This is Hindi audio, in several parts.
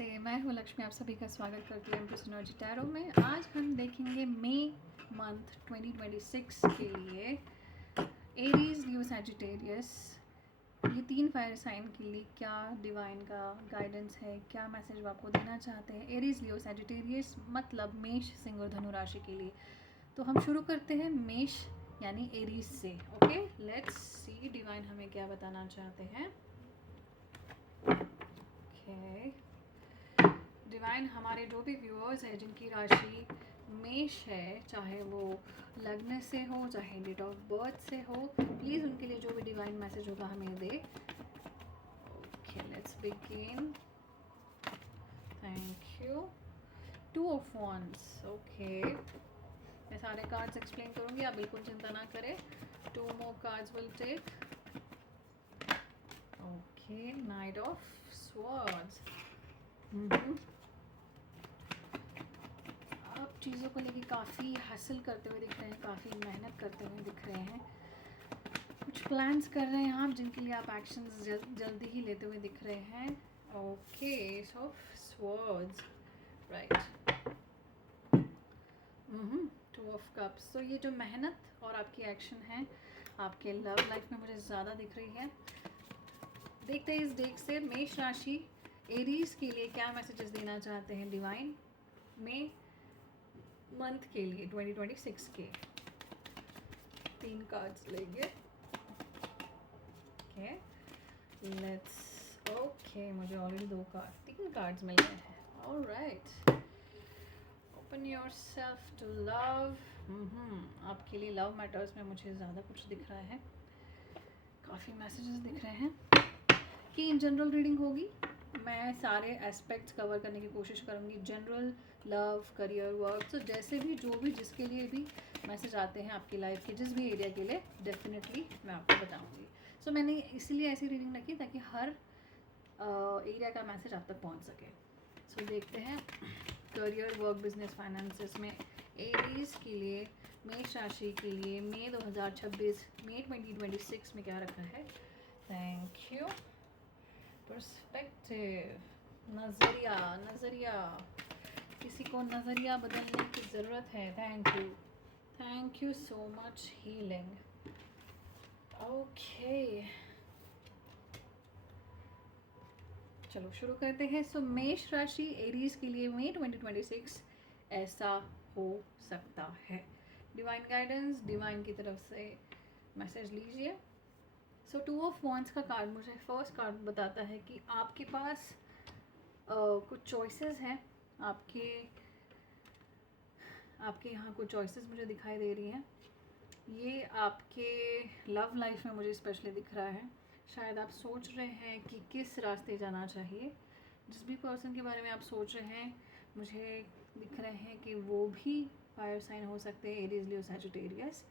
नमस्ते, मैं हूँ लक्ष्मी। आप सभी का स्वागत करती हूँ एम्प्रेस एनर्जी टैरो में। आज हम देखेंगे मई मंथ 2026 के लिए एरीज, लियो, सैजिटेरियस, ये 3 फायर साइन के लिए क्या डिवाइन का गाइडेंस है, क्या मैसेज वो आपको देना चाहते हैं। एरीज, लियो, सैजिटेरियस मतलब मेष, सिंह और धनु राशि के लिए। तो हम शुरू करते हैं मेष यानी एरीज से। ओके, लेट्स सी डिवाइन हमें क्या बताना चाहते हैं। ओके डिवाइन, हमारे जो भी व्यूअर्स हैं जिनकी राशि मेष है, चाहे वो लग्न से हो चाहे डेट ऑफ बर्थ से हो, प्लीज़ उनके लिए जो भी डिवाइन मैसेज होगा हमें दे। Okay let's begin. Thank you. 2 of wands। Okay, मैं सारे कार्ड्स एक्सप्लेन करूँगी, आप बिल्कुल चिंता ना करें। 2 more cards will take। Okay, night of swords। आप चीज़ों को लेके काफ़ी हासिल करते हुए दिख रहे हैं, काफ़ी मेहनत करते हुए दिख रहे हैं, कुछ प्लान्स कर रहे हैं आप जिनके लिए आप एक्शंस जल्दी ही लेते हुए दिख रहे हैं। Okay, S of swords, right. 2 of cups. तो ये जो मेहनत और आपकी एक्शन है आपके लव लाइफ में मुझे ज़्यादा दिख रही है। देखते हैं इस डेक से मेष राशि एरीज के लिए क्या मैसेजेस देना चाहते हैं डिवाइन में मंथ के लिए 2026 के। 3 कार्ड्स लेंगे। Okay let's. ओके, मुझे ऑलरेडी 3 कार्ड्स मिल गए हैं। Alright, open yourself to love. आपके लिए लव मैटर्स में मुझे ज़्यादा कुछ दिख रहा है, काफ़ी मैसेजेस दिख रहे हैं कि इन जनरल रीडिंग होगी। मैं सारे एस्पेक्ट्स कवर करने की कोशिश करूँगी, जनरल, लव, करियर, वर्क, तो जैसे भी जो भी जिसके लिए भी मैसेज आते हैं आपकी लाइफ के जिस भी एरिया के लिए, डेफिनेटली मैं आपको बताऊँगी। सो मैंने इसलिए ऐसी रीडिंग रखी ताकि हर एरिया का मैसेज आप तक पहुँच सके। सो देखते हैं करियर, वर्क, बिजनेस, फाइनेंसेस में एरीज के लिए, मेष राशि के लिए मई 2026, मई 2026 में क्या रखा है। Thank you. पर्सपेक्टिव, नज़रिया, किसी को नज़रिया बदलने की ज़रूरत है। Thank you so much. Healing. Okay चलो शुरू करते हैं। सो मेष राशि एरीज के लिए मई 2026 ऐसा हो सकता है। डिवाइन गाइडेंस, डिवाइन की तरफ से मैसेज लीजिए। सो 2 ऑफ wands का कार्ड मुझे फर्स्ट कार्ड बताता है कि आपके पास कुछ चॉइसेस हैं। आपके यहाँ कुछ चॉइसेस मुझे दिखाई दे रही हैं। ये आपके लव लाइफ में मुझे स्पेशली दिख रहा है। शायद आप सोच रहे हैं कि किस रास्ते जाना चाहिए। जिस भी पर्सन के बारे में आप सोच रहे हैं, मुझे दिख रहे हैं कि वो भी फायर साइन हो सकते हैं, एरीज, लियो, सैजिटेरियस।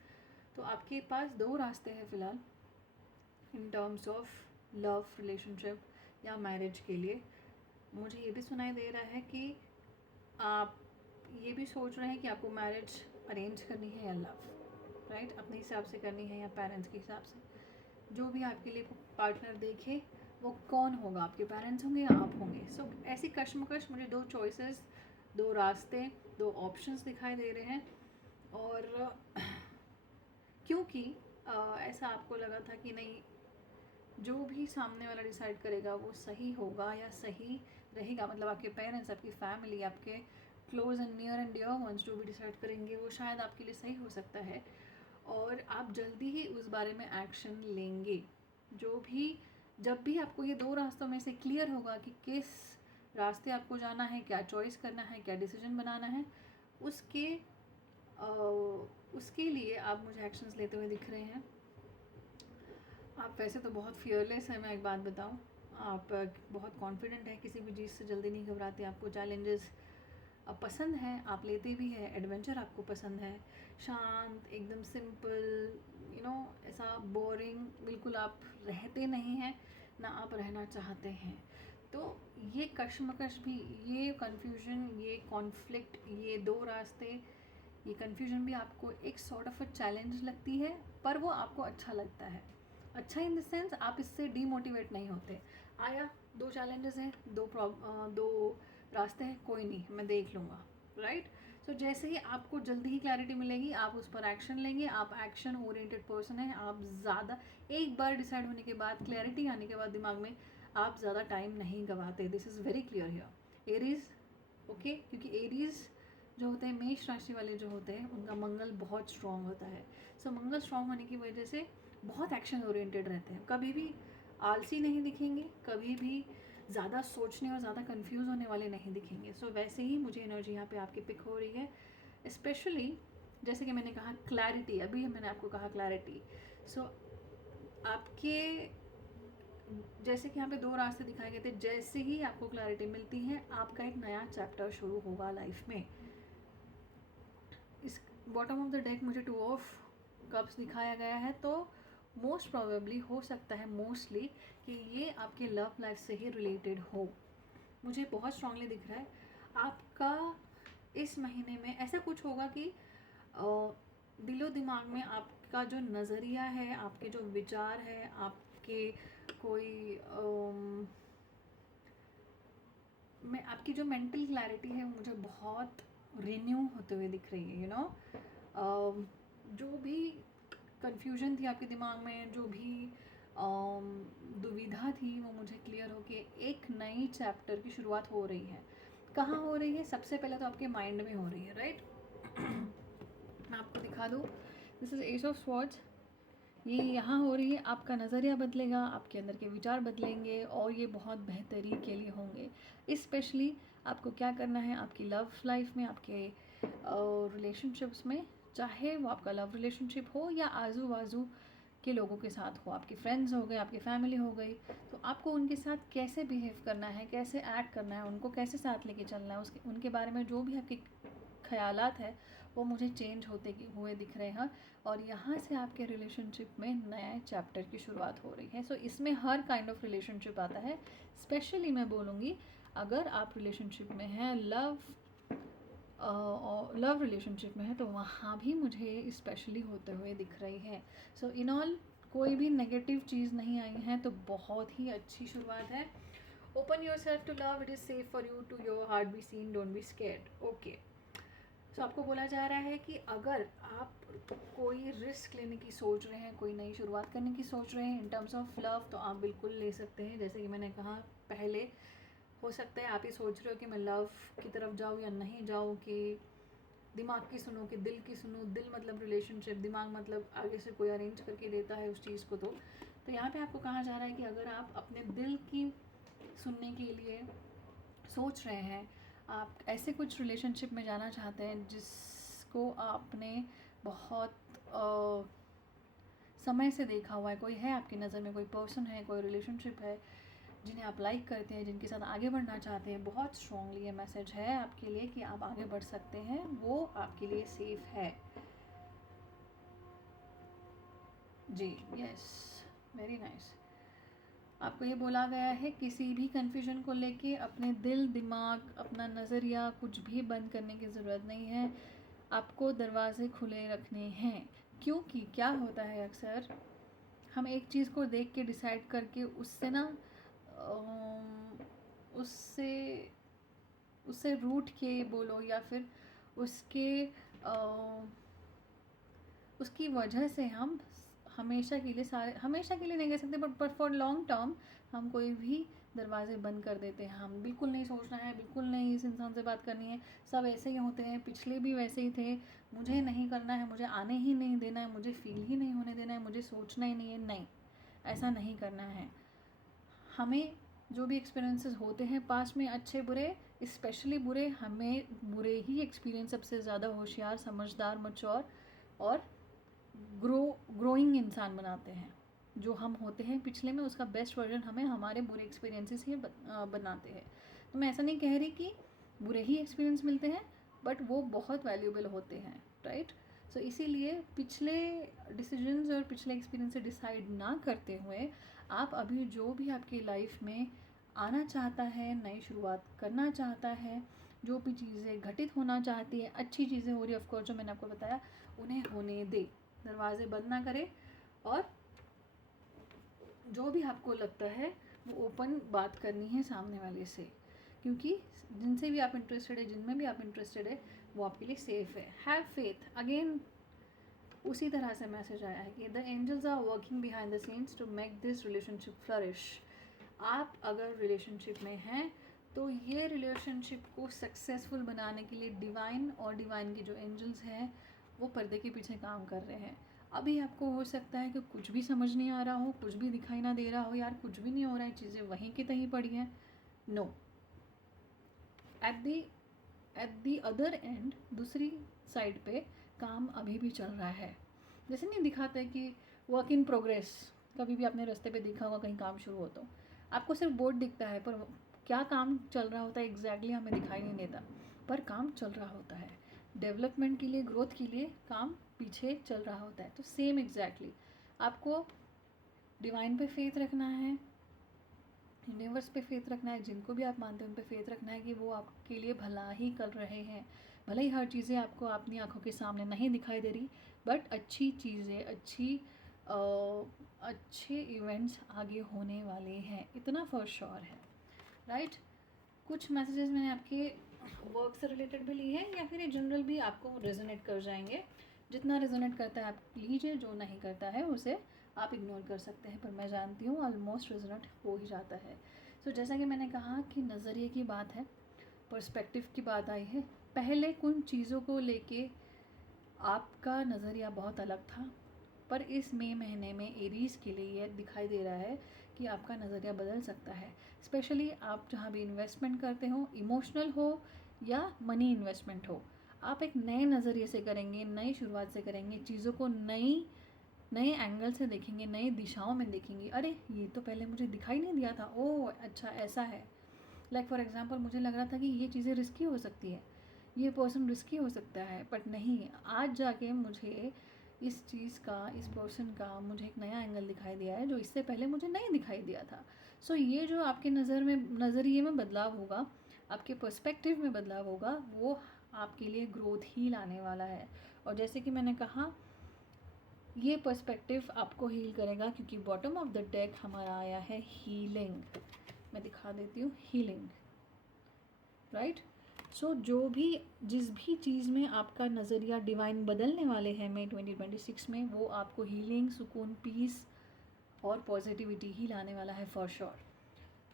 तो आपके पास 2 रास्ते हैं फ़िलहाल इन टर्म्स ऑफ लव, रिलेशनशिप या मैरिज के लिए। मुझे ये भी सुनाई दे रहा है कि आप ये भी सोच रहे हैं कि आपको मैरिज अरेंज करनी है या लव, राइट, अपने हिसाब से करनी है या पेरेंट्स के हिसाब से। जो भी आपके लिए पार्टनर देखे वो कौन होगा, आपके पेरेंट्स होंगे या आप होंगे। सो ऐसी कश्मकश, मुझे 2 चॉइसेस, 2 रास्ते, 2 ऑप्शंस दिखाई दे रहे हैं। और क्योंकि ऐसा आपको लगा था कि नहीं, जो भी सामने वाला डिसाइड करेगा वो सही होगा या सही रहेगा, मतलब आपके पेरेंट्स, आपकी फैमिली, आपके close and near and dear ones जो भी डिसाइड करेंगे वो शायद आपके लिए सही हो सकता है। और आप जल्दी ही उस बारे में एक्शन लेंगे। जब भी आपको ये 2 रास्तों में से क्लियर होगा कि किस रास्ते आपको जाना है, क्या चॉइस करना है, क्या डिसीजन बनाना है, उसके लिए आप मुझे एक्शंस लेते हुए दिख रहे हैं। आप वैसे तो बहुत फियरलेस है, मैं एक बात बताऊं, आप बहुत कॉन्फिडेंट है, किसी भी चीज़ से जल्दी नहीं घबराते, आपको चैलेंजेस पसंद हैं, आप लेते भी हैं, एडवेंचर आपको पसंद है, शांत, एकदम सिंपल, ऐसा बोरिंग बिल्कुल आप रहते नहीं हैं, ना आप रहना चाहते हैं। तो ये कश्मकश भी, ये कन्फ्यूजन, ये कॉन्फ्लिक्ट, ये 2 रास्ते, ये कन्फ्यूजन भी आपको एक सॉर्ट ऑफ अ चैलेंज लगती है, पर वो आपको अच्छा लगता है। अच्छा इन द सेंस आप इससे डीमोटिवेट नहीं होते। आया दो चैलेंजेस हैं, दो रास्ते हैं, कोई नहीं, मैं देख लूँगा, राइट। सो जैसे ही आपको जल्दी ही क्लैरिटी मिलेगी, आप उस पर एक्शन लेंगे। आप एक्शन ओरिएंटेड पर्सन हैं। आप ज़्यादा, एक बार डिसाइड होने के बाद, क्लैरिटी आने के बाद दिमाग में, आप ज़्यादा टाइम नहीं गंवाते। This is very clear here. Aries, okay, क्योंकि एरीज जो होते हैं, मेष राशि वाले जो होते हैं, उनका मंगल बहुत स्ट्रांग होता है। सो मंगल स्ट्रांग होने की वजह से बहुत एक्शन ओरिएंटेड रहते हैं। कभी भी आलसी नहीं दिखेंगे, कभी भी ज़्यादा सोचने और ज़्यादा कंफ्यूज होने वाले नहीं दिखेंगे। सो वैसे ही मुझे एनर्जी यहाँ पे आपकी पिक हो रही है। स्पेशली जैसे कि मैंने कहा क्लैरिटी, अभी मैंने आपको कहा क्लैरिटी। सो आपके, जैसे कि यहाँ पे दो रास्ते दिखाए गए थे, जैसे ही आपको क्लैरिटी मिलती है, आपका एक नया चैप्टर शुरू होगा लाइफ में। इस बॉटम ऑफ द डेक मुझे 2 ऑफ कप्स दिखाया गया है, तो मोस्ट प्रोबेबली हो सकता है, मोस्टली, कि ये आपके लव लाइफ से ही रिलेटेड हो। मुझे बहुत स्ट्रांगली दिख रहा है आपका इस महीने में ऐसा कुछ होगा कि दिलो दिमाग में आपका जो नज़रिया है, आपके जो विचार है, आपके कोई मैं आपकी जो मेंटल क्लैरिटी है, मुझे बहुत रिन्यू होते हुए दिख रही है। यू नो, जो भी कंफ्यूजन थी आपके दिमाग में, जो भी दुविधा थी, वो मुझे क्लियर होके एक नई चैप्टर की शुरुआत हो रही है। कहाँ हो रही है? सबसे पहले तो आपके माइंड में हो रही है, राइट। मैं आपको दिखा दूँ, this is S of swords. ये यहाँ हो रही है, आपका नज़रिया बदलेगा, आपके अंदर के विचार बदलेंगे, और ये बहुत बेहतरी के लिए होंगे। स्पेशली आपको क्या करना है आपकी लव लाइफ में, आपके रिलेशनशिप्स में, चाहे वो आपका लव रिलेशनशिप हो या आजू बाजू के लोगों के साथ हो, आपके फ्रेंड्स हो गए, आपकी फैमिली हो गई, तो आपको उनके साथ कैसे बिहेव करना है, कैसे एक्ट करना है, उनको कैसे साथ लेके चलना है, उसके उनके बारे में जो भी आपके ख्यालात है, वो मुझे चेंज होते हुए दिख रहे हैं। और यहाँ से आपके रिलेशनशिप में नए चैप्टर की शुरुआत हो रही है। सो इसमें हर काइंड ऑफ रिलेशनशिप आता है। स्पेशली मैं बोलूँगी, अगर आप रिलेशनशिप में हैं, लव रिलेशनशिप में है, तो वहाँ भी मुझे स्पेशली होते हुए दिख रही है। सो इन ऑल, कोई भी नेगेटिव चीज़ नहीं आई है, तो बहुत ही अच्छी शुरुआत है। Open your self to love, it is safe for you to your heart be seen, don't be scared. Okay, तो आपको बोला जा रहा है कि अगर आप कोई रिस्क लेने की सोच रहे हैं, कोई नई शुरुआत करने की सोच रहे हैं इन टर्म्स ऑफ लव, तो आप बिल्कुल ले सकते हैं। जैसे कि मैंने कहा पहले, हो सकता है आप ये सोच रहे हो कि मैं लव की तरफ जाऊँ या नहीं जाऊँ, कि दिमाग की सुनूँ कि दिल की सुनूँ। दिल मतलब रिलेशनशिप, दिमाग मतलब आगे से कोई अरेंज करके देता है उस चीज़ को। तो यहाँ पे आपको कहा जा रहा है कि अगर आप अपने दिल की सुनने के लिए सोच रहे हैं, आप ऐसे कुछ रिलेशनशिप में जाना चाहते हैं जिसको आपने बहुत समय से देखा हुआ है, कोई है आपकी नज़र में, कोई पर्सन है, कोई रिलेशनशिप है जिन्हें आप लाइक करते हैं, जिनके साथ आगे बढ़ना चाहते हैं, बहुत स्ट्रांगली ये मैसेज है आपके लिए कि आप आगे बढ़ सकते हैं, वो आपके लिए सेफ है। जी, यस, वेरी नाइस। आपको ये बोला गया है किसी भी कन्फ्यूजन को लेके अपने दिल, दिमाग, अपना नज़रिया कुछ भी बंद करने की ज़रूरत नहीं है। आपको दरवाजे खुले रखने हैं, क्योंकि क्या होता है, अक्सर हम एक चीज़ को देख के डिसाइड करके उससे ना उससे उससे रूठ के बोलो, या फिर उसके उसकी वजह से हम हमेशा के लिए नहीं कह सकते, बट फॉर लॉन्ग टर्म हम कोई भी दरवाजे बंद कर देते हैं। हम बिल्कुल नहीं सोचना है, बिल्कुल नहीं इस इंसान से बात करनी है, सब ऐसे ही होते हैं, पिछले भी वैसे ही थे, मुझे नहीं करना है, मुझे आने ही नहीं देना है, मुझे फील ही नहीं होने देना है, मुझे सोचना ही नहीं है। नहीं, ऐसा नहीं करना है। हमें जो भी एक्सपीरियंसेस होते हैं पास्ट में, अच्छे बुरे, स्पेशली बुरे, हमें बुरे ही एक्सपीरियंस सबसे ज़्यादा होशियार, समझदार, मैच्योर और ग्रोइंग इंसान बनाते हैं। जो हम होते हैं पिछले में, उसका बेस्ट वर्जन हमें हमारे बुरे एक्सपीरियंसेस ही बनाते हैं। तो मैं ऐसा नहीं कह रही कि बुरे ही एक्सपीरियंस मिलते हैं, बट वो बहुत वैल्यूएबल होते हैं, राइट। सो इसीलिए पिछले डिसीजंस और पिछले एक्सपीरियंस से डिसाइड ना करते हुए, आप अभी जो भी आपकी लाइफ में आना चाहता है, नई शुरुआत करना चाहता है, जो भी चीज़ें घटित होना चाहती है, अच्छी चीज़ें हो रही है ऑफकोर्स, जो मैंने आपको बताया, उन्हें होने दे, दरवाजे बंद ना करें। और जो भी आपको लगता है वो ओपन बात करनी है सामने वाले से, क्योंकि जिनसे भी आप इंटरेस्टेड है, जिनमें भी आप इंटरेस्टेड है, वो आपके लिए सेफ है। Have faith. अगेन उसी तरह से मैसेज आया है कि the angels are working behind the scenes to make this relationship flourish. आप अगर रिलेशनशिप में हैं तो ये रिलेशनशिप को सक्सेसफुल बनाने के लिए डिवाइन और डिवाइन की जो एंजल्स हैं वो पर्दे के पीछे काम कर रहे हैं। अभी आपको हो सकता है कि कुछ भी समझ नहीं आ रहा हो, कुछ भी दिखाई ना दे रहा हो, यार कुछ भी नहीं हो रहा है, चीज़ें वहीं की तहीं पड़ी हैं। No, at the other end, दूसरी साइड पे काम अभी भी चल रहा है। जैसे नहीं दिखाते कि वर्क इन प्रोग्रेस, कभी भी आपने रास्ते पे देखा होगा कहीं काम शुरू हो तो आपको सिर्फ बोर्ड दिखता है, पर क्या काम चल रहा होता है एग्जैक्टली हमें दिखाई नहीं देता, पर काम चल रहा होता है। डेवलपमेंट के लिए, ग्रोथ के लिए काम पीछे चल रहा होता है। तो सेम एग्जैक्टली आपको डिवाइन पे फेथ रखना है, यूनिवर्स पे फेथ रखना है, जिनको भी आप मानते हैं उन पे फेथ रखना है कि वो आपके लिए भला ही कर रहे हैं। भले ही हर चीज़ें आपको अपनी आंखों के सामने नहीं दिखाई दे रही, बट अच्छी चीज़ें, अच्छे इवेंट्स आगे होने वाले हैं, इतना फॉर श्योर है। राइट, कुछ मैसेजेस मैंने आपके वर्क से रिलेटेड भी ली है, या फिर ये जनरल भी आपको रेजोनेट कर जाएंगे। जितना रेजोनेट करता है आप लीजिए, जो नहीं करता है उसे आप इग्नोर कर सकते हैं, पर मैं जानती हूँ ऑलमोस्ट रेजोनेट हो ही जाता है। सो जैसा कि मैंने कहा कि नज़रिए की बात है, पर्सपेक्टिव की बात आई है। पहले कुछ चीज़ों को लेके आपका नज़रिया बहुत अलग था, पर इस मई महीने में एरीज़ के लिए यह दिखाई दे रहा है कि आपका नज़रिया बदल सकता है। स्पेशली आप जहाँ भी इन्वेस्टमेंट करते हो, इमोशनल हो या मनी इन्वेस्टमेंट हो, आप एक नए नज़रिए से करेंगे, नई शुरुआत से करेंगे, चीज़ों को नए एंगल से देखेंगे, नई दिशाओं में देखेंगे। अरे ये तो पहले मुझे दिखाई नहीं दिया था, ओह अच्छा ऐसा है। लाइक फॉर एग्जांपल मुझे लग रहा था कि ये चीज़ें रिस्की हो सकती है, ये पर्सन रिस्की हो सकता है, बट नहीं, आज जाके मुझे इस चीज़ का, इस पर्सन का मुझे एक नया एंगल दिखाई दिया है जो इससे पहले मुझे नहीं दिखाई दिया था। सो ये जो आपके नज़रिए में बदलाव होगा, आपके पर्सपेक्टिव में बदलाव होगा, वो आपके लिए ग्रोथ ही लाने वाला है। और जैसे कि मैंने कहा, ये पर्सपेक्टिव आपको हील करेगा, क्योंकि बॉटम ऑफ द डेक हमारा आया है हीलिंग। मैं दिखा देती हूँ, हीलिंग। राइट, सो जिस भी चीज़ में आपका नज़रिया डिवाइन बदलने वाले हैं मई 2026 में, वो आपको हीलिंग, सुकून, पीस और पॉजिटिविटी ही लाने वाला है फॉर श्योर।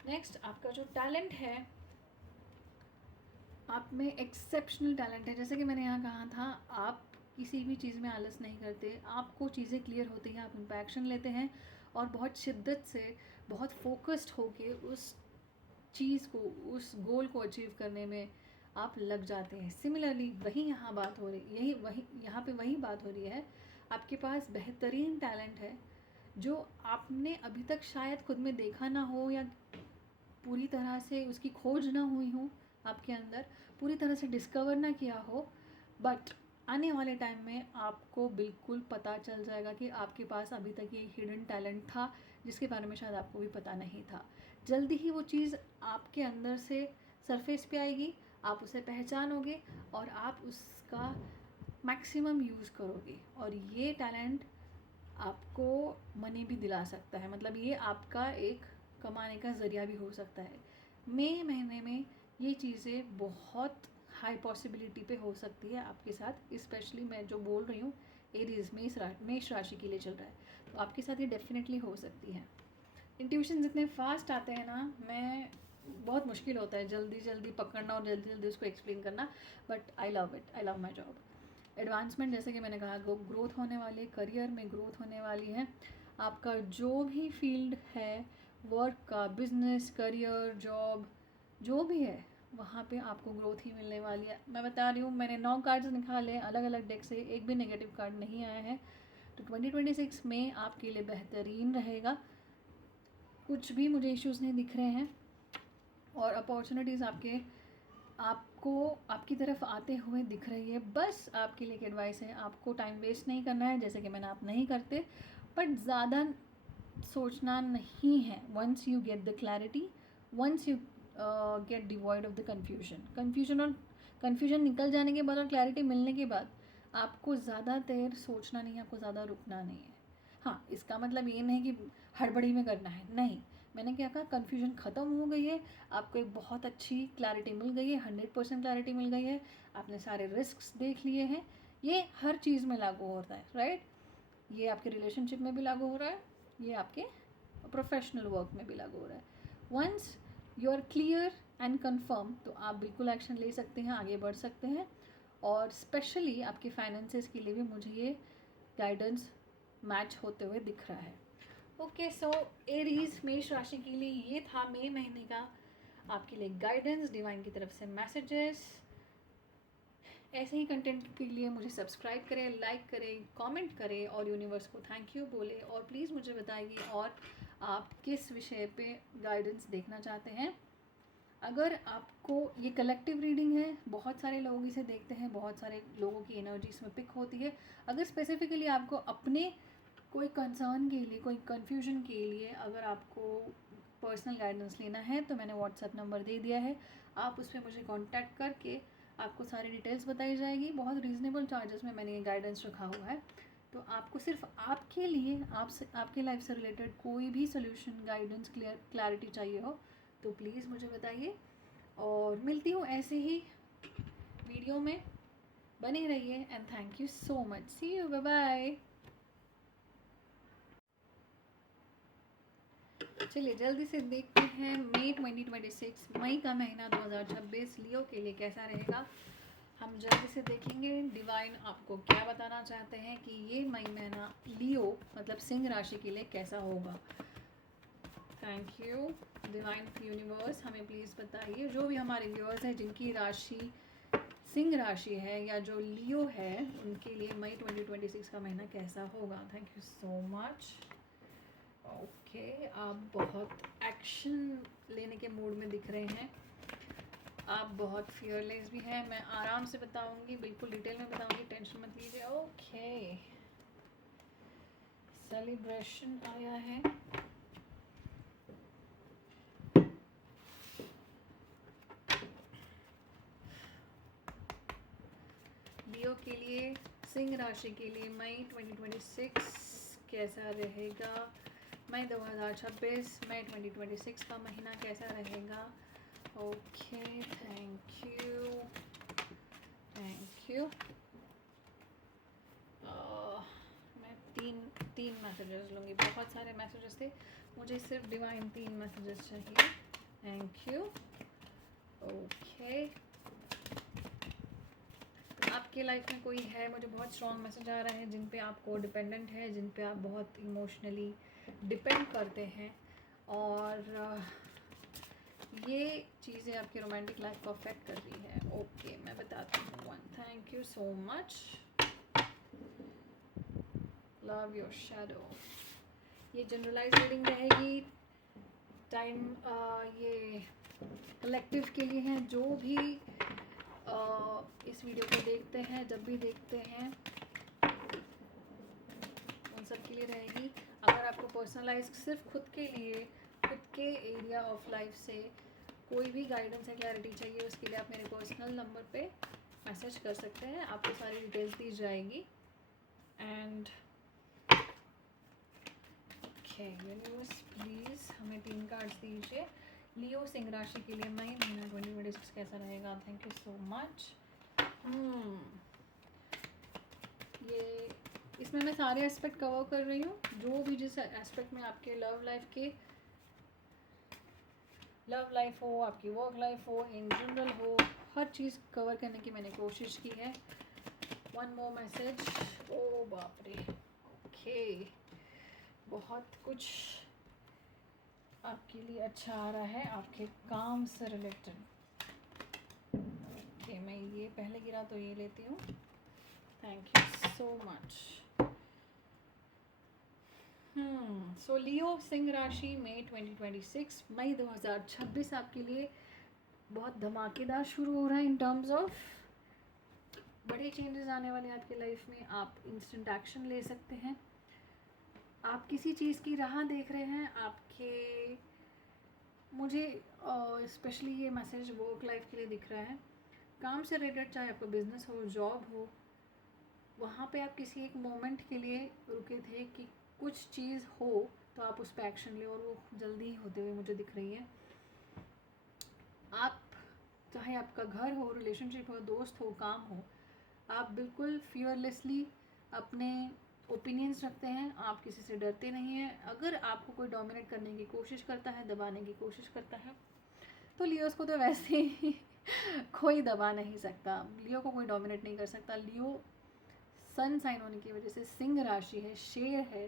नेक्स्ट, आपका जो टैलेंट है, आप में एक्सेप्शनल टैलेंट है। जैसे कि मैंने यहाँ कहा था, आप किसी भी चीज़ में आलस नहीं करते, आपको चीज़ें क्लियर होती हैं, आप उन पर एक्शन लेते हैं और बहुत शिद्दत से, बहुत फोकस्ड होके उस चीज़ को, उस गोल को अचीव करने में आप लग जाते हैं। सिमिलरली वही यहाँ बात हो रही, यहाँ पे वही बात हो रही है। आपके पास बेहतरीन टैलेंट है जो आपने अभी तक शायद खुद में देखा ना हो, या पूरी तरह से उसकी खोज ना हुई हो, आपके अंदर पूरी तरह से डिस्कवर ना किया हो, बट आने वाले टाइम में आपको बिल्कुल पता चल जाएगा कि आपके पास अभी तक ये हिडन टैलेंट था जिसके बारे में शायद आपको भी पता नहीं था। जल्दी ही वो चीज़ आपके अंदर से सरफेस पे आएगी, आप उसे पहचानोगे और आप उसका मैक्सिमम यूज़ करोगे, और ये टैलेंट आपको मनी भी दिला सकता है। मतलब ये आपका एक कमाने का ज़रिया भी हो सकता है। मई महीने में ये चीज़ें बहुत हाई पॉसिबिलिटी पे हो सकती है आपके साथ। स्पेशली मैं जो बोल रही हूँ एरीज मेष राशि के लिए चल रहा है, तो आपके साथ ये डेफिनेटली हो सकती है। इंट्यूशन जितने फास्ट आते हैं ना, मैं बहुत मुश्किल होता है जल्दी जल्दी पकड़ना और जल्दी जल्दी उसको एक्सप्लेन करना, but I love it, I love my job. Advancement, जैसे कि मैंने कहा, ग्रोथ होने वाली है, करियर में ग्रोथ होने वाली है। आपका जो भी फील्ड है, वर्क का, बिजनेस, करियर, जॉब, जो भी है, वहाँ पे आपको ग्रोथ ही मिलने वाली है। मैं बता रही हूँ, मैंने 9 कार्ड्स निकाले अलग अलग डेक से, एक भी नेगेटिव कार्ड नहीं आया है। तो 2026 में आपके लिए बेहतरीन रहेगा। कुछ भी मुझे इश्यूज़ नहीं दिख रहे हैं, और अपॉर्चुनिटीज़ आपको आपकी तरफ आते हुए दिख रही है। बस आपके लिए एक एडवाइस है, आपको टाइम वेस्ट नहीं करना है, जैसे कि मैंने आप नहीं करते, बट ज़्यादा सोचना नहीं है। Once you get the clarity, once you get devoid of the confusion निकल जाने के बाद और क्लैरिटी मिलने के बाद आपको ज़्यादा देर सोचना नहीं है, आपको ज़्यादा रुकना नहीं है। हाँ, इसका मतलब ये नहीं कि हड़बड़ी में करना है, नहीं, मैंने क्या कहा, कन्फ्यूजन ख़त्म हो गई है, आपको एक बहुत अच्छी क्लैरिटी मिल गई है, 100% क्लैरिटी मिल गई है, आपने सारे रिस्क्स देख लिए हैं। ये हर चीज़ में लागू होता है, राइट? ये आपके रिलेशनशिप में भी लागू हो रहा है, ये आपके प्रोफेशनल वर्क में भी लागू हो रहा है। Once you are clear and confirm, तो आप बिल्कुल एक्शन ले सकते हैं, आगे बढ़ सकते हैं। और स्पेशली आपके फाइनेंसेस के लिए भी मुझे ये गाइडेंस मैच होते हुए दिख रहा है। ओके, सो एरीज मेष राशि के लिए ये था मई महीने का आपके लिए गाइडेंस, डिवाइन की तरफ से मैसेजेस। ऐसे ही कंटेंट के लिए मुझे सब्सक्राइब करें, लाइक करें, कमेंट करें और यूनिवर्स को थैंक यू बोले। और प्लीज़ मुझे बताइए और आप किस विषय पे गाइडेंस देखना चाहते हैं। अगर आपको ये कलेक्टिव रीडिंग है, बहुत सारे लोग इसे देखते हैं, बहुत सारे लोगों की एनर्जी इसमें पिक होती है। अगर स्पेसिफिकली आपको अपने कोई कंसर्न के लिए, कोई कन्फ्यूजन के लिए अगर आपको पर्सनल गाइडेंस लेना है, तो मैंने व्हाट्सएप नंबर दे दिया है, आप उस पर मुझे कांटेक्ट करके आपको सारी डिटेल्स बताई जाएगी। बहुत रीज़नेबल चार्जेस में मैंने ये गाइडेंस रखा हुआ है। तो आपको सिर्फ आपके लिए, आपके लाइफ से रिलेटेड कोई भी सोल्यूशन, गाइडेंस, क्लैरिटी चाहिए हो तो प्लीज़ मुझे बताइए। और मिलती हूँ ऐसे ही वीडियो में, बने रहिए and thank you so much. See you, bye bye. चलिए जल्दी से देखते हैं मई 2026, मई का महीना 2026 लियो के लिए कैसा रहेगा। हम जल्दी से देखेंगे डिवाइन आपको क्या बताना चाहते हैं कि ये मई महीना लियो मतलब सिंह राशि के लिए कैसा होगा। थैंक यू डिवाइन यूनिवर्स, हमें प्लीज़ बताइए, जो भी हमारे व्यूअर्स हैं जिनकी राशि सिंह राशि है या जो लियो है, उनके लिए मई 2026 का महीना कैसा होगा। Thank you so much. Okay, आप बहुत एक्शन लेने के मूड में दिख रहे हैं, आप बहुत फियरलेस भी हैं। मैं आराम से बताऊंगी, बिल्कुल डिटेल में बताऊंगी, टेंशन मत लीजिए। ओके, सेलिब्रेशन आया है। लियो के लिए, सिंह राशि के लिए मई 2026 कैसा रहेगा। मई 2026, मई 2026 का महीना कैसा रहेगा। Okay, thank you, thank you. मैं तीन मैसेजेस लूँगी, बहुत सारे मैसेजेस थे, मुझे सिर्फ डिवाइन 3 मैसेजेस चाहिए। Thank you. ओके, आपके लाइफ में कोई है, मुझे बहुत स्ट्रॉन्ग मैसेज आ रहा है, जिन पे आपको डिपेंडेंट है, जिन पे आप बहुत इमोशनली डिपेंड करते हैं, और ये चीज़ें आपकी रोमांटिक लाइफ को अफेक्ट कर रही है। ओके, मैं बताती हूँ। One, thank you so much. Love your shadow, ये जनरलाइज रीडिंग रहेगी। टाइम ये कलेक्टिव के लिए है, जो भी इस वीडियो को देखते हैं, जब भी देखते हैं, उन सब के लिए रहेगी। अगर आपको पर्सनलाइज सिर्फ खुद के लिए, खुद के एरिया ऑफ लाइफ से कोई भी गाइडेंस या क्लैरिटी चाहिए, उसके लिए आप मेरे पर्सनल नंबर पे मैसेज कर सकते हैं, आपको सारी डिटेल्स दी जाएगी। एंड ओके, यूनिवर्स प्लीज़ हमें 3 कार्ड्स दीजिए। लियो सिंह राशि के लिए मई महीना 2026 कैसा रहेगा। Thank you so much. ये इसमें मैं सारे एस्पेक्ट कवर कर रही हूँ, जो भी जिस एस्पेक्ट में आपके लव लाइफ हो, आपकी वर्क लाइफ हो, इन जनरल हो, हर चीज़ कवर करने की मैंने कोशिश की है। One more message. ओ बाप रे, ओके, बहुत कुछ आपके लिए अच्छा आ रहा है, आपके काम से रिलेटेड। ओके, मैं ये पहले गिरा तो ये लेती हूँ। Thank you so much. So Leo सिंह राशि में 2026, मई 2026 आपके लिए बहुत धमाकेदार शुरू हो रहा है। इन टर्म्स ऑफ बड़े चेंजेस आने वाले हैं आपकी लाइफ में, आप इंस्टेंट एक्शन ले सकते हैं। आप किसी चीज़ की राह देख रहे हैं, आपके मुझे स्पेशली ये मैसेज वर्क लाइफ के लिए दिख रहा है। काम से रिलेटेड, चाहे आपका बिजनेस हो, जॉब हो, वहाँ पे आप किसी एक मोमेंट के लिए रुके थे कि कुछ चीज़ हो तो आप उस पर एक्शन ले, और वो जल्दी ही होते हुए मुझे दिख रही है। आप चाहे आपका घर हो, रिलेशनशिप हो, दोस्त हो, काम हो, आप बिल्कुल फियरलेसली अपने ओपिनियंस रखते हैं, आप किसी से डरते नहीं हैं। अगर आपको कोई डोमिनेट करने की कोशिश करता है, दबाने की कोशिश करता है, तो लियोस को तो वैसे ही कोई दबा नहीं सकता, लियो को कोई डोमिनेट नहीं कर सकता। लियो सन साइन होने की वजह से सिंह राशि है, शेर है,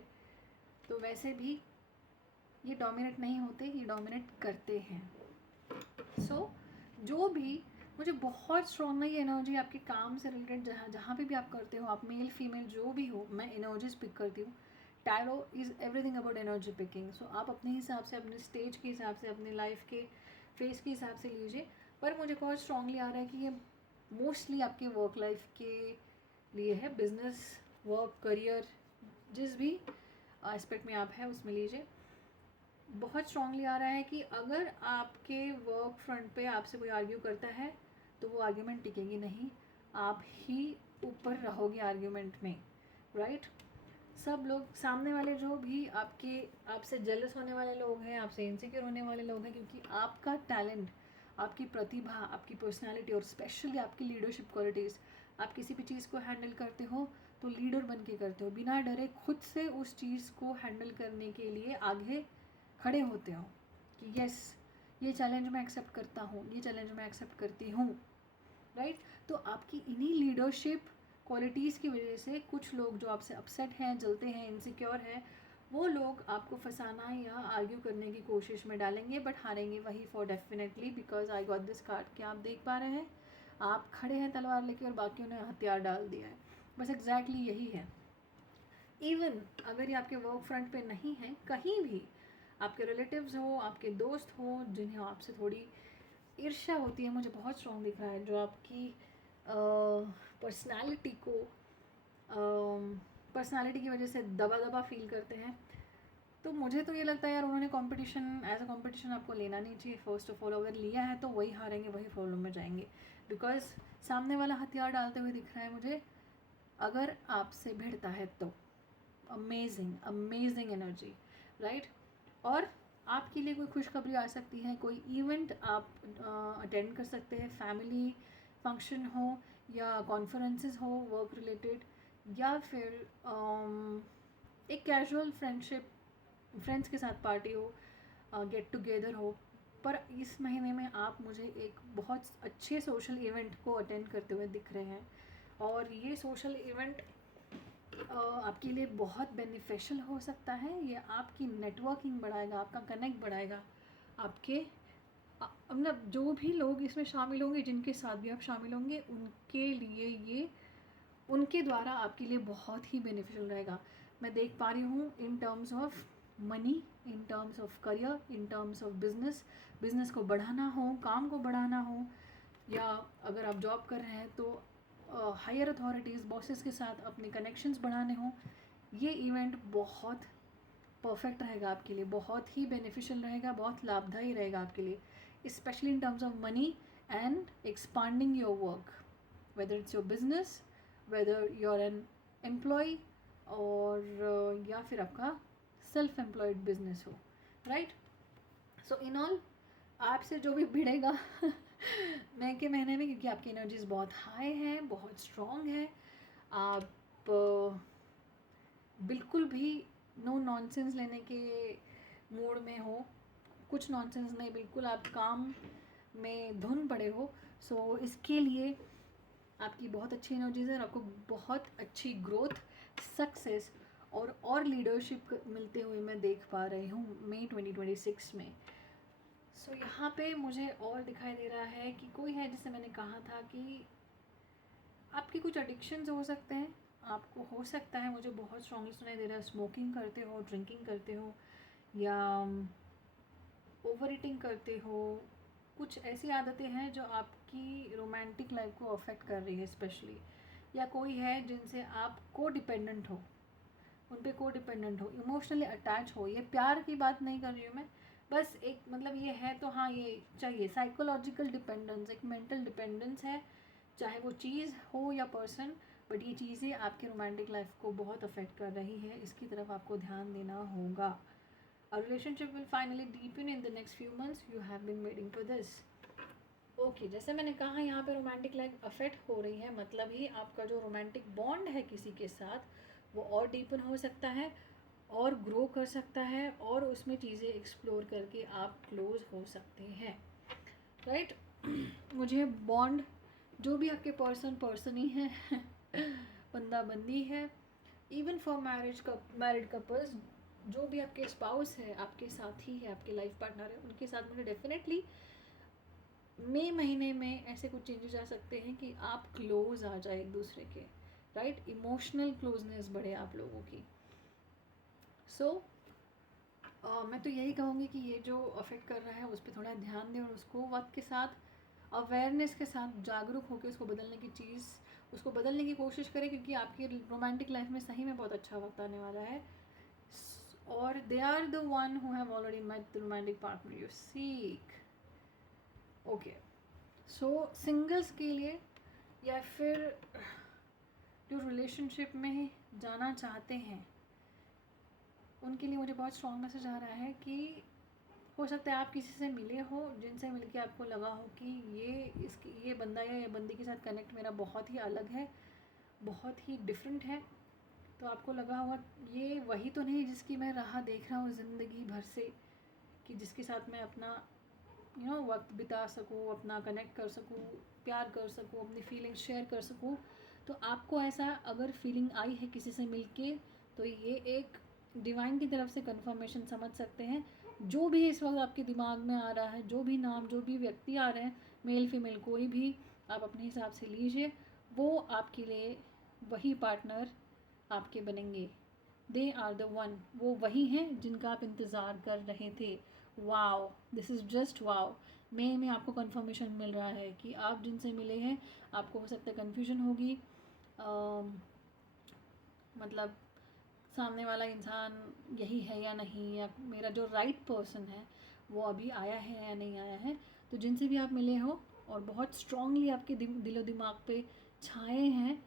तो वैसे भी ये डोमिनेट नहीं होते, ये डोमिनेट करते हैं। सो जो भी मुझे बहुत स्ट्रॉन्ग ना ये एनर्जी आपके काम से रिलेटेड, जहाँ जहाँ भी आप करते हो, आप मेल फीमेल जो भी हो, मैं एनर्जीज पिक करती हूँ। Tarot is everything about energy picking. So आप अपने हिसाब से, अपने स्टेज के हिसाब से, अपने लाइफ के फेस के हिसाब से लीजिए, पर मुझे बहुत स्ट्रांगली आ रहा है कि ये मोस्टली आपके वर्क लाइफ के लिए है। बिजनेस, वर्क, करियर, जिस भी एस्पेक्ट में आप हैं उसमें लीजिए। बहुत स्ट्रांगली आ रहा है कि अगर आपके वर्क फ्रंट पे आपसे कोई आर्ग्यू करता है तो वो आर्ग्यूमेंट टिकेगी नहीं, आप ही ऊपर रहोगे आर्ग्यूमेंट में, राइट। सब लोग, सामने वाले जो भी आपसे जेलस होने वाले लोग हैं, आपसे इनसिक्योर होने वाले लोग हैं, क्योंकि आपका टैलेंट, आपकी प्रतिभा, आपकी पर्सनालिटी और स्पेशली आपकी लीडरशिप क्वालिटीज़, आप किसी भी चीज़ को हैंडल करते हो तो लीडर बन के करते हो, बिना डरे खुद से उस चीज़ को हैंडल करने के लिए आगे खड़े होते हो कि यस, ये चैलेंज मैं एक्सेप्ट करता हूँ, ये चैलेंज मैं एक्सेप्ट करती हूँ, राइट। तो आपकी इन्हीं लीडरशिप क्वालिटीज़ की वजह से कुछ लोग जो आपसे अपसेट हैं, जलते हैं, इनसिक्योर हैं, वो लोग आपको फंसाना या आर्ग्यू करने की कोशिश में डालेंगे, बट हारेंगे वही for definitely, because I got this card. क्या आप देख पा रहे हैं? आप खड़े हैं तलवार लेके और बाकियों ने हथियार डाल दिया है, बस एग्जैक्टली यही है। इवन अगर ये आपके वर्क फ्रंट पे नहीं है, कहीं भी आपके रिलेटिव्स हो, आपके दोस्त हो, जिन्हें आपसे थोड़ी ईर्ष्या होती है, मुझे बहुत स्ट्रॉन्ग दिख रहा है, जो आपकी पर्सनालिटी को पर्सनालिटी की वजह से दबा दबा फील करते हैं, तो मुझे तो ये लगता है यार, उन्होंने कंपटीशन एज अ कंपटीशन आपको लेना नहीं चाहिए। फर्स्ट ऑफ ऑल, अगर लिया है तो वही हारेंगे, वही प्रॉब्लम में जाएंगे, बिकॉज सामने वाला हथियार डालते हुए दिख रहा है मुझे, अगर आपसे भिड़ता है तो। Amazing amazing energy, right. और आपके लिए कोई खुशखबरी आ सकती है, कोई इवेंट आप अटेंड कर सकते हैं, फैमिली फंक्शन हो या कॉन्फ्रेंसेस हो वर्क रिलेटेड, या फिर एक कैजुअल फ्रेंडशिप, फ्रेंड्स के साथ पार्टी हो, गेट टुगेदर हो। पर इस महीने में आप मुझे एक बहुत अच्छे सोशल इवेंट को अटेंड करते हुए दिख रहे हैं, और ये सोशल इवेंट आपके लिए बहुत बेनिफिशियल हो सकता है। ये आपकी नेटवर्किंग बढ़ाएगा, आपका कनेक्ट बढ़ाएगा, आपके मतलब जो भी लोग इसमें शामिल होंगे, जिनके साथ भी आप शामिल होंगे, उनके लिए ये, उनके द्वारा आपके लिए बहुत ही बेनिफिशियल रहेगा। मैं देख पा रही हूँ इन terms of money, in terms of career, in terms of business को बढ़ाना हो, काम को बढ़ाना हो, या अगर आप जॉब कर रहे हैं तो हायर अथॉरिटीज़, बॉसेस के साथ अपने कनेक्शंस बढ़ाने हों, ये इवेंट बहुत परफेक्ट रहेगा आपके लिए, बहुत ही बेनिफिशियल रहेगा, बहुत लाभदायी रहेगा आपके लिए, specially in terms of money and expanding your work, whether it's your business, whether you are an employ, और या फिर आपका सेल्फ एम्प्लॉयड बिजनेस हो, राइट। सो इन ऑल, आपसे जो भी भिड़ेगा मई के महीने में, क्योंकि आपकी एनर्जीज बहुत हाई हैं, बहुत स्ट्रॉन्ग है, आप बिल्कुल भी नो नॉनसेंस लेने के मूड में हो, कुछ नॉनसेंस नहीं, बिल्कुल आप काम में धुन पड़े हो। सो इसके लिए आपकी बहुत अच्छी एनर्जीज है, और आपको बहुत अच्छी ग्रोथ, सक्सेस और लीडरशिप मिलते हुए मैं देख पा रही हूँ मई 2026 में। सो यहाँ पे मुझे और दिखाई दे रहा है कि कोई है, जिससे मैंने कहा था कि आपके कुछ एडिक्शंस हो सकते हैं, आपको हो सकता है, मुझे बहुत स्ट्रांगली सुनाई दे रहा है, स्मोकिंग करते हो, ड्रिंकिंग करते हो, या ओवर ईटिंग करते हो, कुछ ऐसी आदतें हैं जो आपकी रोमांटिक लाइफ को अफेक्ट कर रही है स्पेशली, या कोई है जिनसे आप को डिपेंडेंट हो, उन पे को डिपेंडेंट हो, इमोशनली अटैच हो। ये प्यार की बात नहीं कर रही हूँ मैं, बस एक मतलब ये है तो हाँ, ये चाहिए, साइकोलॉजिकल डिपेंडेंस, एक मेंटल डिपेंडेंस है, चाहे वो चीज़ हो या पर्सन, बट ये चीज़ें आपके रोमांटिक लाइफ को बहुत अफेक्ट कर रही है, इसकी तरफ आपको ध्यान देना होगा, A relationship will finally deepen in the next few months. You have been waiting for this. Okay जैसे मैंने कहा यहाँ पे रोमांटिक लाइफ अफेक्ट हो रही है, मतलब ही आपका जो रोमांटिक बॉन्ड है किसी के साथ वो और डीपन हो सकता है और ग्रो कर सकता है और उसमें चीज़ें एक्सप्लोर करके आप क्लोज हो सकते हैं, राइट। मुझे बॉन्ड जो भी आपके पर्सन ही है बंदा बंदी है, इवन फॉर मैरिड कपल्स, जो भी आपके स्पाउस है, आपके साथी है, आपके लाइफ पार्टनर है, उनके साथ मुझे डेफिनेटली मई महीने में ऐसे कुछ चेंजेस आ सकते हैं कि आप क्लोज आ जाए एक दूसरे के, राइट। इमोशनल क्लोजनेस बढ़े आप लोगों की। सो मैं तो यही कहूँगी कि ये जो अफेक्ट कर रहा है उस पर थोड़ा ध्यान दें और उसको वक्त के साथ अवेयरनेस के साथ जागरूक होकर उसको बदलने की कोशिश करें, क्योंकि आपकी रोमांटिक लाइफ में सही में बहुत अच्छा वक्त आने वाला है। और they are the one who have already met the romantic partner you seek. Okay, so singles के लिए या फिर जो रिलेशनशिप में जाना चाहते हैं उनके लिए मुझे बहुत स्ट्रॉन्ग मैसेज आ रहा है कि हो सकता है आप किसी से मिले हो जिनसे मिलके आपको लगा हो कि ये बंदा या ये बंदी के साथ कनेक्ट मेरा बहुत ही अलग है, बहुत ही डिफरेंट है। तो आपको लगा होगा ये वही तो नहीं जिसकी मैं राह देख रहा हूँ ज़िंदगी भर से, कि जिसके साथ मैं अपना वक्त बिता सकूँ, अपना कनेक्ट कर सकूँ, प्यार कर सकूँ, अपनी फीलिंग्स शेयर कर सकूँ। तो आपको ऐसा अगर फीलिंग आई है किसी से मिलके, तो ये एक डिवाइन की तरफ से कंफर्मेशन समझ सकते हैं। जो भी इस वक्त आपके दिमाग में आ रहा है, जो भी नाम, जो भी व्यक्ति आ रहे हैं, मेल फीमेल कोई भी, आप अपने हिसाब से लीजिए, वो आपके लिए वही पार्टनर आपके बनेंगे। दे आर द वन, वो वही हैं जिनका आप इंतज़ार कर रहे थे। Wow, this is just wow. में आपको कंफर्मेशन मिल रहा है कि आप जिनसे मिले हैं, आपको हो सकता है कन्फ्यूजन होगी, मतलब सामने वाला इंसान यही है या नहीं, या मेरा जो राइट पर्सन है वो अभी आया है या नहीं आया है। तो जिनसे भी आप मिले हो और बहुत स्ट्रांगली आपके दिलो दिमाग पे छाए हैं,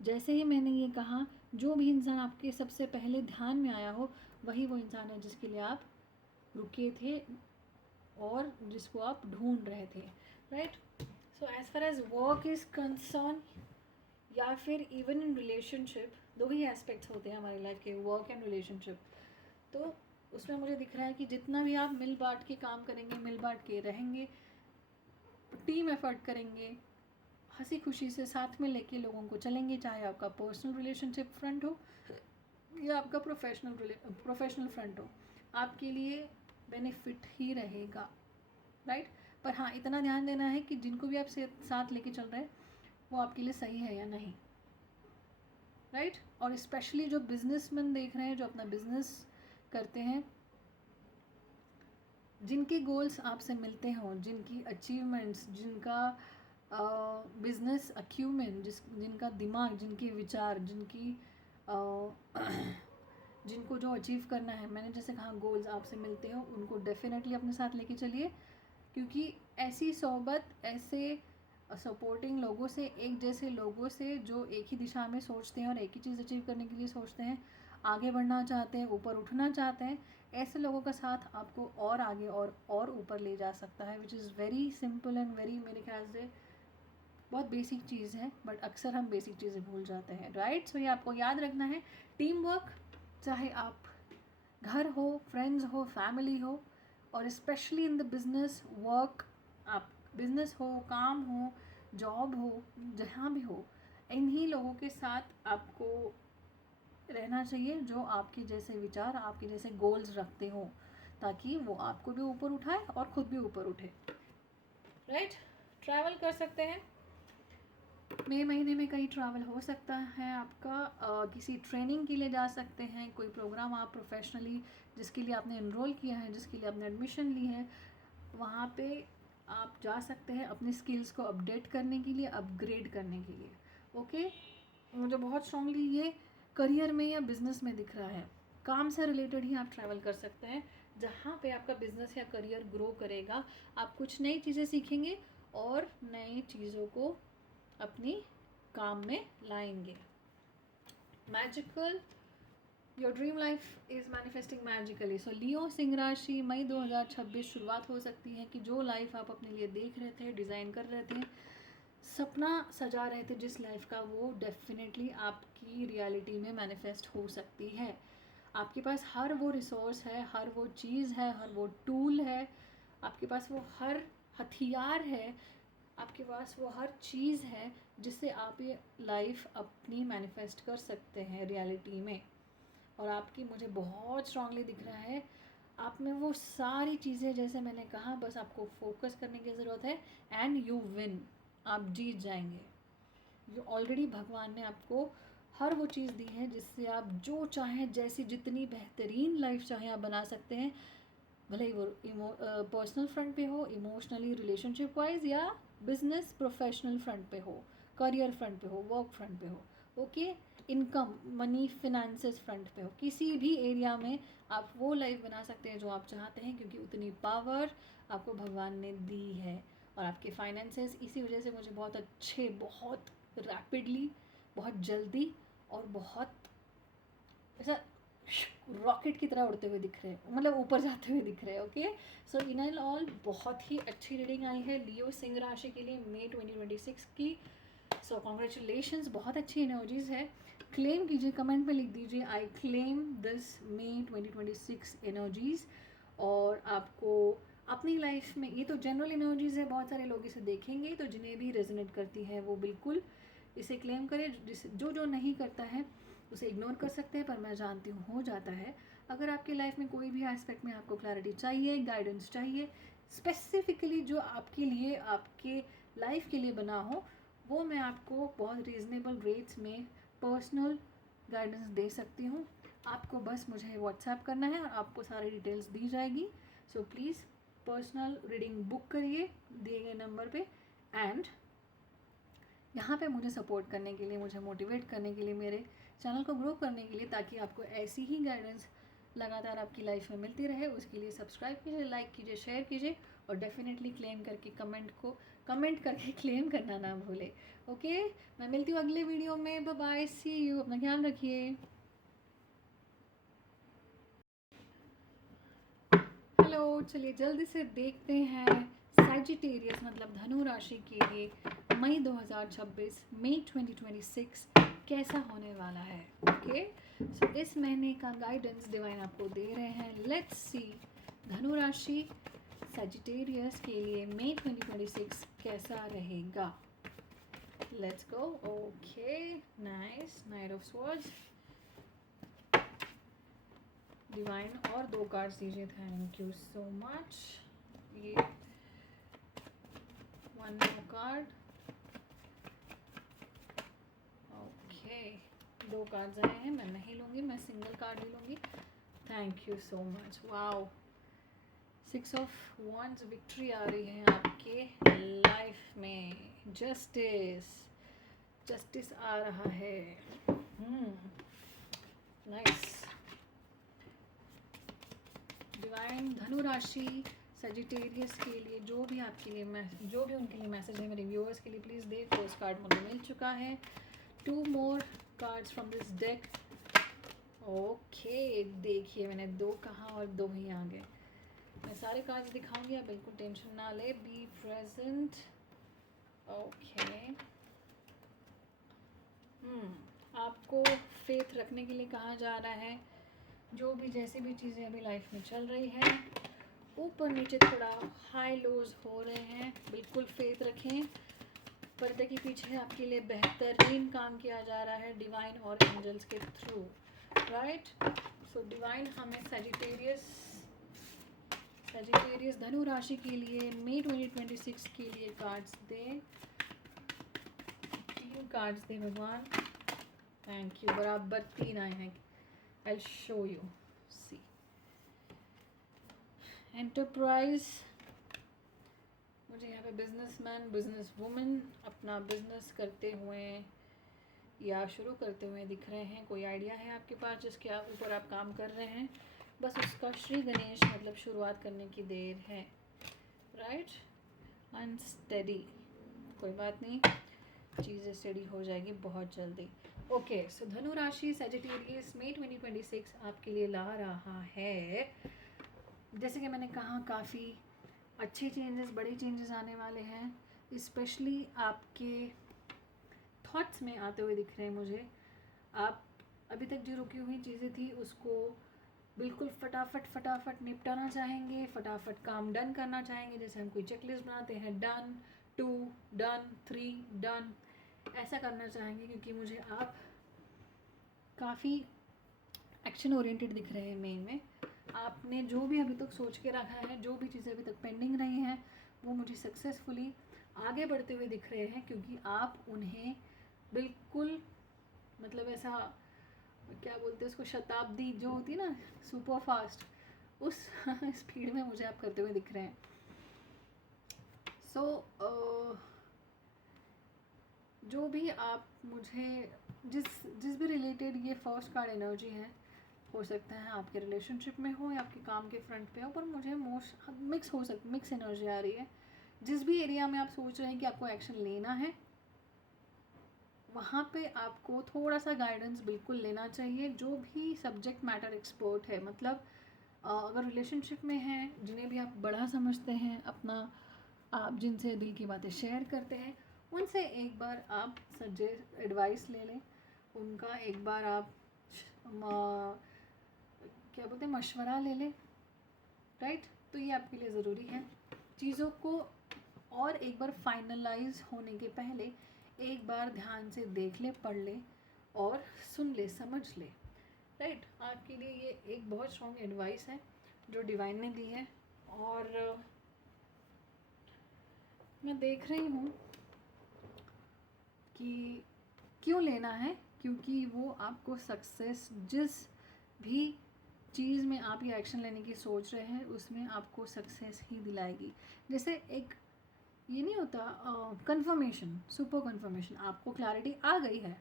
जैसे ही मैंने ये कहा, जो भी इंसान आपके सबसे पहले ध्यान में आया हो वही वो इंसान है जिसके लिए आप रुके थे और जिसको आप ढूंढ रहे थे, right. So as far as work is concern या फिर इवन इन रिलेशनशिप, दो ही एस्पेक्ट्स होते हैं हमारी लाइफ के, वर्क एंड रिलेशनशिप। तो उसमें मुझे दिख रहा है कि जितना भी आप मिल बांट के काम करेंगे, मिल बांट के रहेंगे, टीम एफर्ट करेंगे, हंसी खुशी से साथ में लेके लोगों को चलेंगे, चाहे आपका पर्सनल रिलेशनशिप फ्रंट हो या आपका प्रोफेशनल फ्रंट हो, आपके लिए बेनिफिट ही रहेगा, राइट। पर हाँ, इतना ध्यान देना है कि जिनको भी आप साथ लेके चल रहे हैं वो आपके लिए सही है या नहीं, राइट। और स्पेशली जो बिजनेसमैन देख रहे हैं, जो अपना बिजनेस करते हैं, जिनके गोल्स आपसे मिलते हों, जिनकी अचीवमेंट्स, जिनका बिजनेस अक्यूमेंट, जिनका दिमाग, जिनके विचार, जिनको जो अचीव करना है, मैंने जैसे कहा गोल्स आपसे मिलते हो, उनको डेफिनेटली अपने साथ लेके चलिए, क्योंकि ऐसी सोहबत, ऐसे सपोर्टिंग लोगों से, एक जैसे लोगों से जो एक ही दिशा में सोचते हैं और एक ही चीज़ अचीव करने के लिए सोचते हैं, आगे बढ़ना चाहते हैं, ऊपर उठना चाहते हैं, ऐसे लोगों का साथ आपको और आगे और ऊपर ले जा सकता है, which is very simple and very, मेरे ख्याल से बहुत बेसिक चीज़ है, बट अक्सर हम बेसिक चीज़ें भूल जाते हैं, राइट। सो ये आपको याद रखना है। टीम वर्क, चाहे आप घर हो, फ्रेंड्स हो, फैमिली हो, और specially in the business work, आप बिजनेस हो, काम हो, जॉब हो, जहाँ भी हो, इन्हीं लोगों के साथ आपको रहना चाहिए जो आपके जैसे विचार, आपके जैसे गोल्स रखते हो, ताकि वो आपको भी ऊपर उठाए और ख़ुद भी ऊपर उठे, राइट। ट्रैवल कर सकते हैं, मई महीने में कहीं ट्रैवल हो सकता है आपका, किसी ट्रेनिंग के लिए जा सकते हैं, कोई प्रोग्राम आप प्रोफेशनली जिसके लिए आपने एनरोल किया है, जिसके लिए आपने एडमिशन ली है, वहाँ पे आप जा सकते हैं अपने स्किल्स को अपडेट करने के लिए, अपग्रेड करने के लिए, ओके। मुझे बहुत स्ट्रांगली ये करियर में या बिज़नेस में दिख रहा है, काम से रिलेटेड ही आप ट्रैवल कर सकते हैं, जहाँ पे आपका बिज़नेस या करियर ग्रो करेगा, आप कुछ नई चीज़ें सीखेंगे और नई चीज़ों को अपनी काम में लाएंगे। Magical your dream life is manifesting magically. So Leo सिंह राशि, मई 2026 शुरुआत हो सकती है कि जो लाइफ आप अपने लिए देख रहे थे, डिज़ाइन कर रहे थे, सपना सजा रहे थे जिस लाइफ का, वो डेफिनेटली आपकी रियलिटी में मैनिफेस्ट हो सकती है। आपके पास हर वो रिसोर्स है, हर वो चीज़ है, हर वो टूल है, आपके पास वो हर हथियार है, आपके पास वो हर चीज़ है जिससे आप ये लाइफ अपनी मैनिफेस्ट कर सकते हैं रियलिटी में। और आपकी मुझे बहुत स्ट्रांगली दिख रहा है आप में वो सारी चीज़ें, जैसे मैंने कहा, बस आपको फोकस करने की ज़रूरत है एंड यू विन। आप जीत जाएंगे। जो ऑलरेडी भगवान ने आपको हर वो चीज़ दी है जिससे आप जो चाहें, जैसी जितनी बेहतरीन लाइफ चाहें आप बना सकते हैं। भले ही वो पर्सनल फ्रंट पे हो, इमोशनली रिलेशनशिप वाइज, या बिजनेस प्रोफेशनल फ्रंट पे हो, करियर फ्रंट पे हो, वर्क फ्रंट पे हो, okay, income money finances front पे हो, किसी भी एरिया में आप वो लाइफ बना सकते हैं जो आप चाहते हैं, क्योंकि उतनी पावर आपको भगवान ने दी है। और आपके फाइनेंसेस इसी वजह से मुझे बहुत अच्छे, बहुत रैपिडली, बहुत जल्दी और बहुत ऐसा रॉकेट की तरह उड़ते हुए दिख रहे हैं, मतलब ऊपर जाते हुए दिख रहे हैं। Okay, so in and all बहुत ही अच्छी रीडिंग आई है लियो सिंह राशि के लिए मई 2026 की। सो कॉन्ग्रेचुलेशंस, बहुत अच्छी एनर्जीज है। क्लेम कीजिए, कमेंट में लिख दीजिए I claim this May 2026 energies. और आपको अपनी लाइफ में, ये तो जनरल एनर्जीज है, बहुत सारे लोग इसे देखेंगे, तो जिन्हें भी रेजोनेट करती है वो बिल्कुल इसे क्लेम करें। जो नहीं करता है उसे इग्नोर कर सकते हैं, पर मैं जानती हूँ हो जाता है। अगर आपकी लाइफ में कोई भी एस्पेक्ट में आपको क्लैरिटी चाहिए, गाइडेंस चाहिए, स्पेसिफिकली जो आपके लिए, आपके लाइफ के लिए बना हो, वो मैं आपको बहुत रीज़नेबल रेट्स में पर्सनल गाइडेंस दे सकती हूँ। आपको बस मुझे व्हाट्सएप करना है और आपको सारी डिटेल्स दी जाएगी। So please personal reading book करिए दिए गए नंबर पे। एंड यहाँ पे मुझे सपोर्ट करने के लिए, मुझे मोटिवेट करने के लिए, मेरे चैनल को ग्रो करने के लिए, ताकि आपको ऐसी ही गाइडेंस लगातार आपकी लाइफ में मिलती रहे, उसके लिए सब्सक्राइब कीजिए, लाइक कीजिए, शेयर कीजिए, और डेफिनेटली क्लेम करके कमेंट करके क्लेम करना ना भूले। ओके, मैं मिलती हूँ अगले वीडियो में। बाय बाय, सी यू, अपना ख्याल रखिए। हेलो, चलिए जल्दी से देखते हैं सैजिटेरियस मतलब धनु राशि के लिए मई 2026 मई 2026 कैसा होने वाला है। ओके, सो इस महीने का गाइडेंस डिवाइन आपको दे रहे हैं। लेट्स सी धनु राशि सैजिटेरियस के लिए मई 2026 कैसा रहेगा। Let's go. Okay, nice, night of swords. Divine और 2 कार्ड्स दीजिए, थैंक यू सो मच। ये 1 more कार्ड। ओके, 2 कार्ड्स आए हैं, मैं नहीं लूँगी, मैं सिंगल कार्ड ही लूँगी। Thank you so much. Wow, 6 of wands, victory आ रही है आपके लाइफ में। जस्टिस आ रहा है। नाइस। डिवाइन धनु राशि सजिटेरियस के लिए जो भी आपके लिए जो भी उनके लिए मैसेज है मेरे व्यूअर्स के लिए, प्लीज़ दे। फर्स्ट कार्ड मुझे मिल चुका है। 2 more cards from this deck. Okay, देखिए मैंने 2 कहा और 2 ही आ गए। मैं सारे कार्ड्स दिखाऊंगी, आप बिल्कुल टेंशन ना ले, बी प्रेजेंट। ओके, आपको फेथ रखने के लिए कहा जा रहा है। जो भी जैसी भी चीज़ें अभी लाइफ में चल रही है, ऊपर नीचे थोड़ा हाई लोज हो रहे हैं, बिल्कुल फेथ रखें। पर्दे के पीछे आपके लिए बेहतरीन काम किया जा रहा है डिवाइन और एंजल्स के थ्रू, राइट। सो डिवाइन हमें सजिटेरियस धनु राशि के लिए मई 2026 के लिए कार्ड्स दें। 3 कार्ड्स दें भगवान। थैंक यू, बराबर 3 आए हैं। I'll show you. See, enterprise, मुझे यहाँ पे बिजनेसमैन, बिजनेस वुमेन अपना बिजनेस करते हुए या शुरू करते हुए दिख रहे हैं। कोई आइडिया है आपके पास जिसके ऊपर आप काम कर रहे हैं, बस उसका श्री गणेश मतलब शुरुआत करने की देर है, राइट। अनस्टेडी, कोई बात नहीं, चीज़ें स्टेडी हो जाएगी बहुत जल्दी। ओके, सो धनु राशि सैजिटेरियस मई 2026 आपके लिए ला रहा है, जैसे कि मैंने कहा काफ़ी अच्छे चेंजेस, बड़े चेंजेस आने वाले हैं। स्पेशली आपके थॉट्स में आते हुए दिख रहे हैं मुझे। आप अभी तक जो रुकी हुई चीज़ें थी उसको बिल्कुल फटाफट निपटाना चाहेंगे, फटाफट काम डन करना चाहेंगे। जैसे हम कोई चेकलिस्ट बनाते हैं, डन 2 डन 3 डन, ऐसा करना चाहेंगे, क्योंकि मुझे आप काफ़ी एक्शन ओरिएंटेड दिख रहे हैं। मेन में आपने जो भी अभी तक सोच के रखा है, जो भी चीज़ें अभी तक पेंडिंग रही हैं, वो मुझे सक्सेसफुली आगे बढ़ते हुए दिख रहे हैं, क्योंकि आप उन्हें बिल्कुल मतलब ऐसा क्या बोलते हैं उसको, शताब्दी जो होती है ना, सुपर फास्ट, उस स्पीड में मुझे आप करते हुए दिख रहे हैं। सो जो भी आप मुझे जिस भी रिलेटेड ये फर्स्ट कार्ड एनर्जी है, हो सकता है आपके रिलेशनशिप में हो या आपके काम के फ्रंट पे हो, पर मुझे मिक्स एनर्जी आ रही है। जिस भी एरिया में आप सोच रहे हैं कि आपको एक्शन लेना है, वहाँ पे आपको थोड़ा सा गाइडेंस बिल्कुल लेना चाहिए। जो भी सब्जेक्ट मैटर एक्सपर्ट है, मतलब अगर रिलेशनशिप में हैं, जिन्हें भी आप बड़ा समझते हैं अपना, आप जिनसे दिल की बातें शेयर करते हैं, उनसे एक बार आप सजेस्ट एडवाइस ले लें। उनका एक बार आप क्या बोलते हैं, मशवरा ले लें, राइट। तो ये आपके लिए ज़रूरी है। चीज़ों को और एक बार फाइनलाइज होने के पहले एक बार ध्यान से देख ले, पढ़ ले और सुन ले, समझ ले, राइट। आपके लिए ये एक बहुत स्ट्रॉन्ग एडवाइस है जो डिवाइन ने दी है। और मैं देख रही हूँ कि क्यों लेना है, क्योंकि वो आपको सक्सेस, जिस भी चीज़ में आप ये एक्शन लेने की सोच रहे हैं, उसमें आपको सक्सेस ही दिलाएगी। जैसे एक ये नहीं होता कंफर्मेशन, सुपर कंफर्मेशन, आपको क्लैरिटी आ गई है,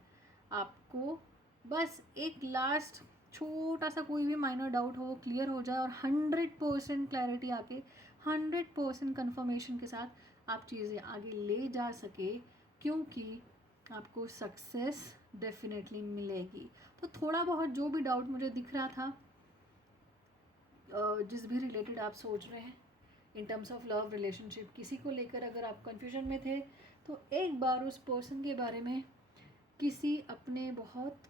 आपको बस एक लास्ट छोटा सा कोई भी माइनर डाउट हो वो क्लियर हो जाए और 100% क्लैरिटी आके 100% कंफर्मेशन के साथ आप चीज़ें आगे ले जा सके, क्योंकि आपको सक्सेस डेफिनेटली मिलेगी। तो थोड़ा बहुत जो भी डाउट मुझे दिख रहा था, जिस भी रिलेटेड आप सोच रहे हैं इन टर्म्स ऑफ लव रिलेशनशिप, किसी को लेकर अगर आप कंफ्यूजन में थे, तो एक बार उस पर्सन के बारे में किसी अपने बहुत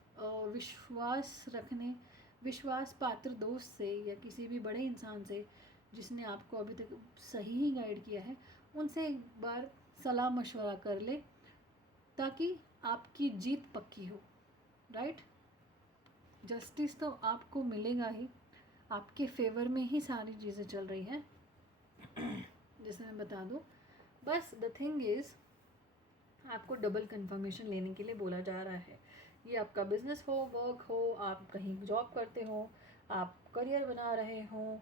विश्वास पात्र दोस्त से या किसी भी बड़े इंसान से जिसने आपको अभी तक सही ही गाइड किया है, उनसे एक बार सलाह मशवरा कर ले, ताकि आपकी जीत पक्की हो, राइट। जस्टिस तो आपको मिलेगा ही, आपके फेवर में ही सारी चीज़ें चल रही हैं। जैसे मैं बता दूँ, बस द थिंग इज़ आपको डबल कंफर्मेशन लेने के लिए बोला जा रहा है। ये आपका बिजनेस हो, वर्क हो, आप कहीं जॉब करते हो, आप करियर बना रहे हो,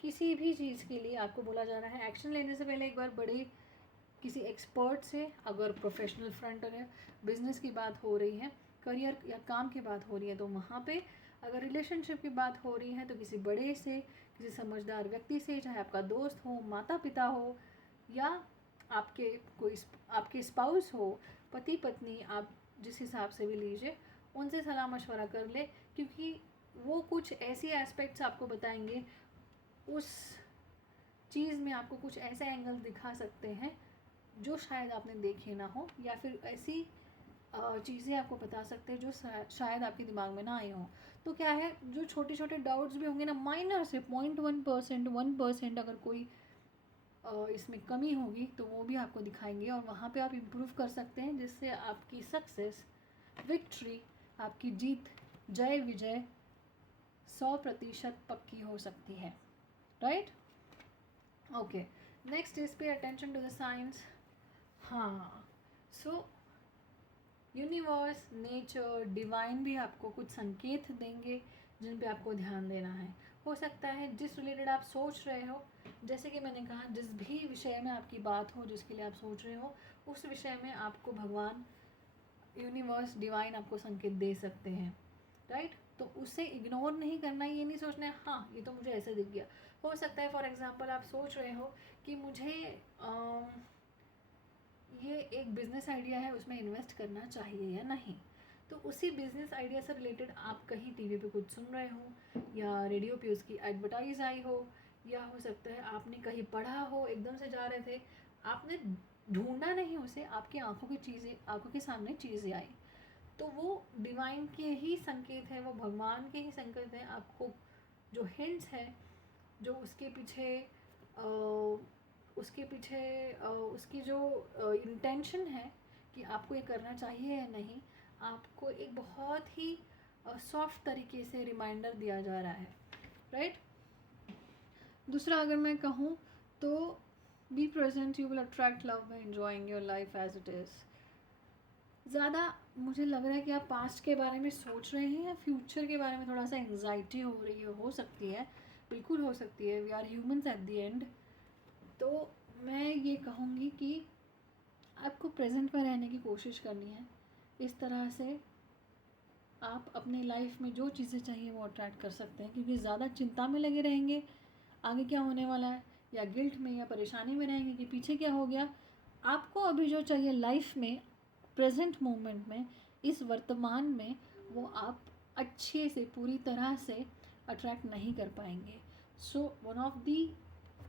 किसी भी चीज़ के लिए आपको बोला जा रहा है एक्शन लेने से पहले एक बार बड़े किसी एक्सपर्ट से, अगर प्रोफेशनल फ्रंट है, बिजनेस की बात हो रही है, करियर या काम की बात हो रही है, तो वहाँ पे अगर रिलेशनशिप की बात हो रही है तो किसी बड़े से, किसी समझदार व्यक्ति से, चाहे आपका दोस्त हो, माता पिता हो, या आपके स्पाउस हो, पति पत्नी, आप जिस हिसाब से भी लीजिए, उनसे सलाह मशवरा कर ले, क्योंकि वो कुछ ऐसी एस्पेक्ट्स आपको बताएंगे, उस चीज़ में आपको कुछ ऐसे एंगल दिखा सकते हैं जो शायद आपने देखे ना हो, या फिर ऐसी चीज़ें आपको बता सकते हैं जो शायद आपके दिमाग में ना आई हो। तो क्या है, जो छोटे छोटे डाउट्स भी होंगे ना, माइनर से 0.1%, 1% अगर कोई इसमें कमी होगी, तो वो भी आपको दिखाएंगे और वहाँ पे आप इम्प्रूव कर सकते हैं, जिससे आपकी सक्सेस, विक्ट्री, आपकी जीत, जय विजय 100% पक्की हो सकती है, right. Okay, next is pay attention to the science. हाँ, सो यूनिवर्स, नेचर, डिवाइन भी आपको कुछ संकेत देंगे जिन पे आपको ध्यान देना है। हो सकता है जिस रिलेटेड आप सोच रहे हो, जैसे कि मैंने कहा, जिस भी विषय में आपकी बात हो, जिसके लिए आप सोच रहे हो, उस विषय में आपको भगवान, यूनिवर्स, डिवाइन आपको संकेत दे सकते हैं, राइट। तो उसे इग्नोर नहीं करना है, ये नहीं सोचना है हाँ ये तो मुझे ऐसे दिख गया। हो सकता है फॉर एग्जांपल आप सोच रहे हो कि मुझे ये एक बिज़नेस आइडिया है, उसमें इन्वेस्ट करना चाहिए या नहीं। तो उसी बिजनेस आइडिया से रिलेटेड आप कहीं टीवी पे कुछ सुन रहे हो या रेडियो पे उसकी एडवर्टाइज आई हो, या हो सकता है आपने कहीं पढ़ा हो, एकदम से जा रहे थे, आपने ढूंढा नहीं उसे, आपकी आंखों के सामने चीज़ें आई, तो वो डिवाइन के ही संकेत है, वो भगवान के ही संकेत हैं। आपको जो हिंट्स है, जो उसके पीछे उसकी जो इंटेंशन है कि आपको ये करना चाहिए या नहीं, आपको एक बहुत ही सॉफ्ट तरीके से रिमाइंडर दिया जा रहा है, राइट। दूसरा अगर मैं कहूँ तो be present, you will attract love by enjoying your life as it is. ज़्यादा मुझे लग रहा है कि आप पास्ट के बारे में सोच रहे हैं या फ्यूचर के बारे में थोड़ा सा एंग्जाइटी हो रही है, हो सकती है, बिल्कुल हो सकती है। We are humans at the end. तो मैं ये कहूँगी कि आपको प्रेजेंट में रहने की कोशिश करनी है। इस तरह से आप अपनी लाइफ में जो चीज़ें चाहिए वो अट्रैक्ट कर सकते हैं, क्योंकि ज़्यादा चिंता में लगे रहेंगे आगे क्या होने वाला है, या गिल्ट में या परेशानी में रहेंगे कि पीछे क्या हो गया। आपको अभी जो चाहिए लाइफ में, प्रेजेंट मोमेंट में, इस वर्तमान में, वो आप अच्छे से पूरी तरह से अट्रैक्ट नहीं कर पाएंगे। So one of the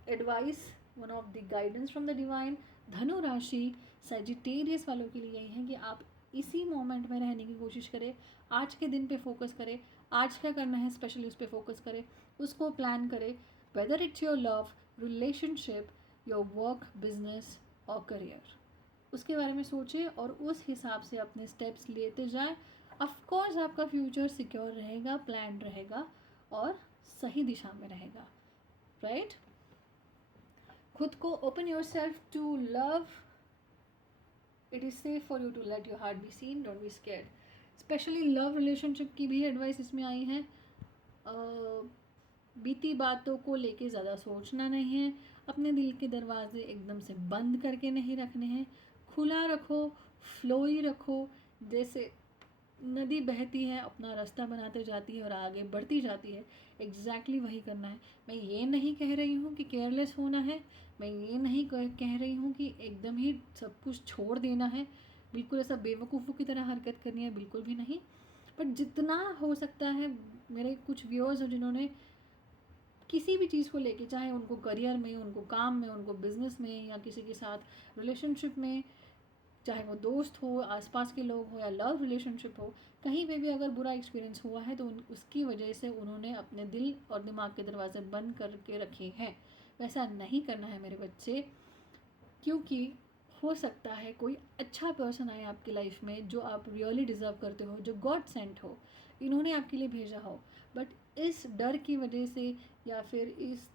advice, one of the guidance from the divine, धनु राशि सैजिटेरियस वालों के लिए यही है कि आप इसी मोमेंट में रहने की कोशिश करें, आज के दिन पे फोकस करें, आज क्या करना है स्पेशली उस पर फोकस करें, उसको प्लान करें, weather it's your love, relationship, your work, business और करियर, उसके बारे में सोचें और उस हिसाब से अपने स्टेप्स लेते जाएं। ऑफकोर्स आपका फ्यूचर सिक्योर रहेगा, प्लान रहेगा और सही दिशा में रहेगा, राइट। खुद को open your self to love, it is safe for you to let your heart be seen, don't be scared. Specially love relationship की भी एडवाइस इसमें आई है। बीती बातों को लेके ज़्यादा सोचना नहीं है, अपने दिल के दरवाजे एकदम से बंद करके नहीं रखने हैं, खुला रखो, फ्लो ही रखो। जैसे नदी बहती है, अपना रास्ता बनाते जाती है और आगे बढ़ती जाती है, एग्जैक्टली वही करना है। मैं ये नहीं कह रही हूँ कि केयरलेस होना है, मैं ये नहीं कह रही हूँ कि एकदम ही सब कुछ छोड़ देना है, बिल्कुल ऐसा बेवकूफ़ों की तरह हरकत करनी है, बिल्कुल भी नहीं। बट जितना हो सकता है, मेरे कुछ व्यूअर्स हैं जिन्होंने किसी भी चीज़ को लेके, चाहे उनको करियर में, उनको काम में, उनको बिजनेस में, या किसी के साथ रिलेशनशिप में, चाहे वो दोस्त हो, आसपास के लोग हो, या लव रिलेशनशिप हो, कहीं पे भी अगर बुरा एक्सपीरियंस हुआ है तो उसकी वजह से उन्होंने अपने दिल और दिमाग के दरवाजे बंद करके रखे हैं। वैसा नहीं करना है मेरे बच्चे, क्योंकि हो सकता है कोई अच्छा पर्सन आए आपकी लाइफ में जो आप रियली डिज़र्व करते हो, जो गॉड सेंट हो, इन्होंने आपके लिए भेजा हो, बट इस डर की वजह से या फिर इस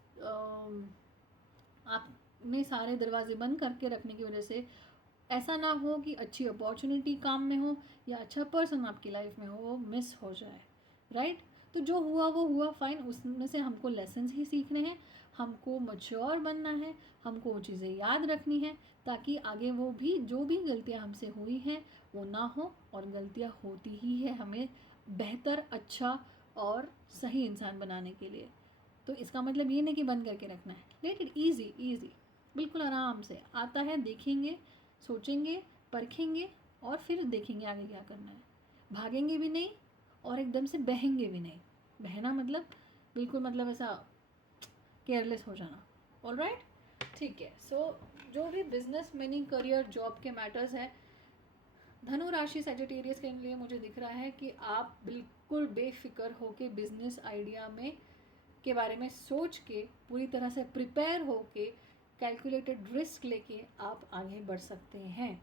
आपने सारे दरवाजे बंद करके रखने की वजह से ऐसा ना हो कि अच्छी अपॉर्चुनिटी काम में हो या अच्छा पर्सन आपकी लाइफ में हो, वो मिस हो जाए, राइट। तो जो हुआ वो हुआ, फाइन, उसमें से हमको लेसन्स ही सीखने हैं, हमको मैच्योर बनना है, हमको वो चीज़ें याद रखनी है, ताकि आगे वो भी जो भी गलतियाँ हमसे हुई हैं वो ना हो, और गलतियाँ होती ही है हमें बेहतर, अच्छा और सही इंसान बनाने के लिए। तो इसका मतलब ये नहीं कि बंद करके रखना है, लेट इट ईजी ईजी, बिल्कुल आराम से आता है, देखेंगे, सोचेंगे, परखेंगे और फिर देखेंगे आगे क्या करना है। भागेंगे भी नहीं और एकदम से बहेंगे भी नहीं। बहना मतलब बिल्कुल, मतलब ऐसा केयरलेस हो जाना। ऑलराइट, ठीक है। सो जो भी बिजनेस, मनी, करियर, जॉब के मैटर्स हैं, धनु राशि सैजिटेरियस के लिए मुझे दिख रहा है कि आप बिल्कुल बेफिक्र होके बिजनेस आइडिया में के बारे में सोच के, पूरी तरह से प्रिपेयर होके, कैलकुलेटेड रिस्क लेके आप आगे बढ़ सकते हैं,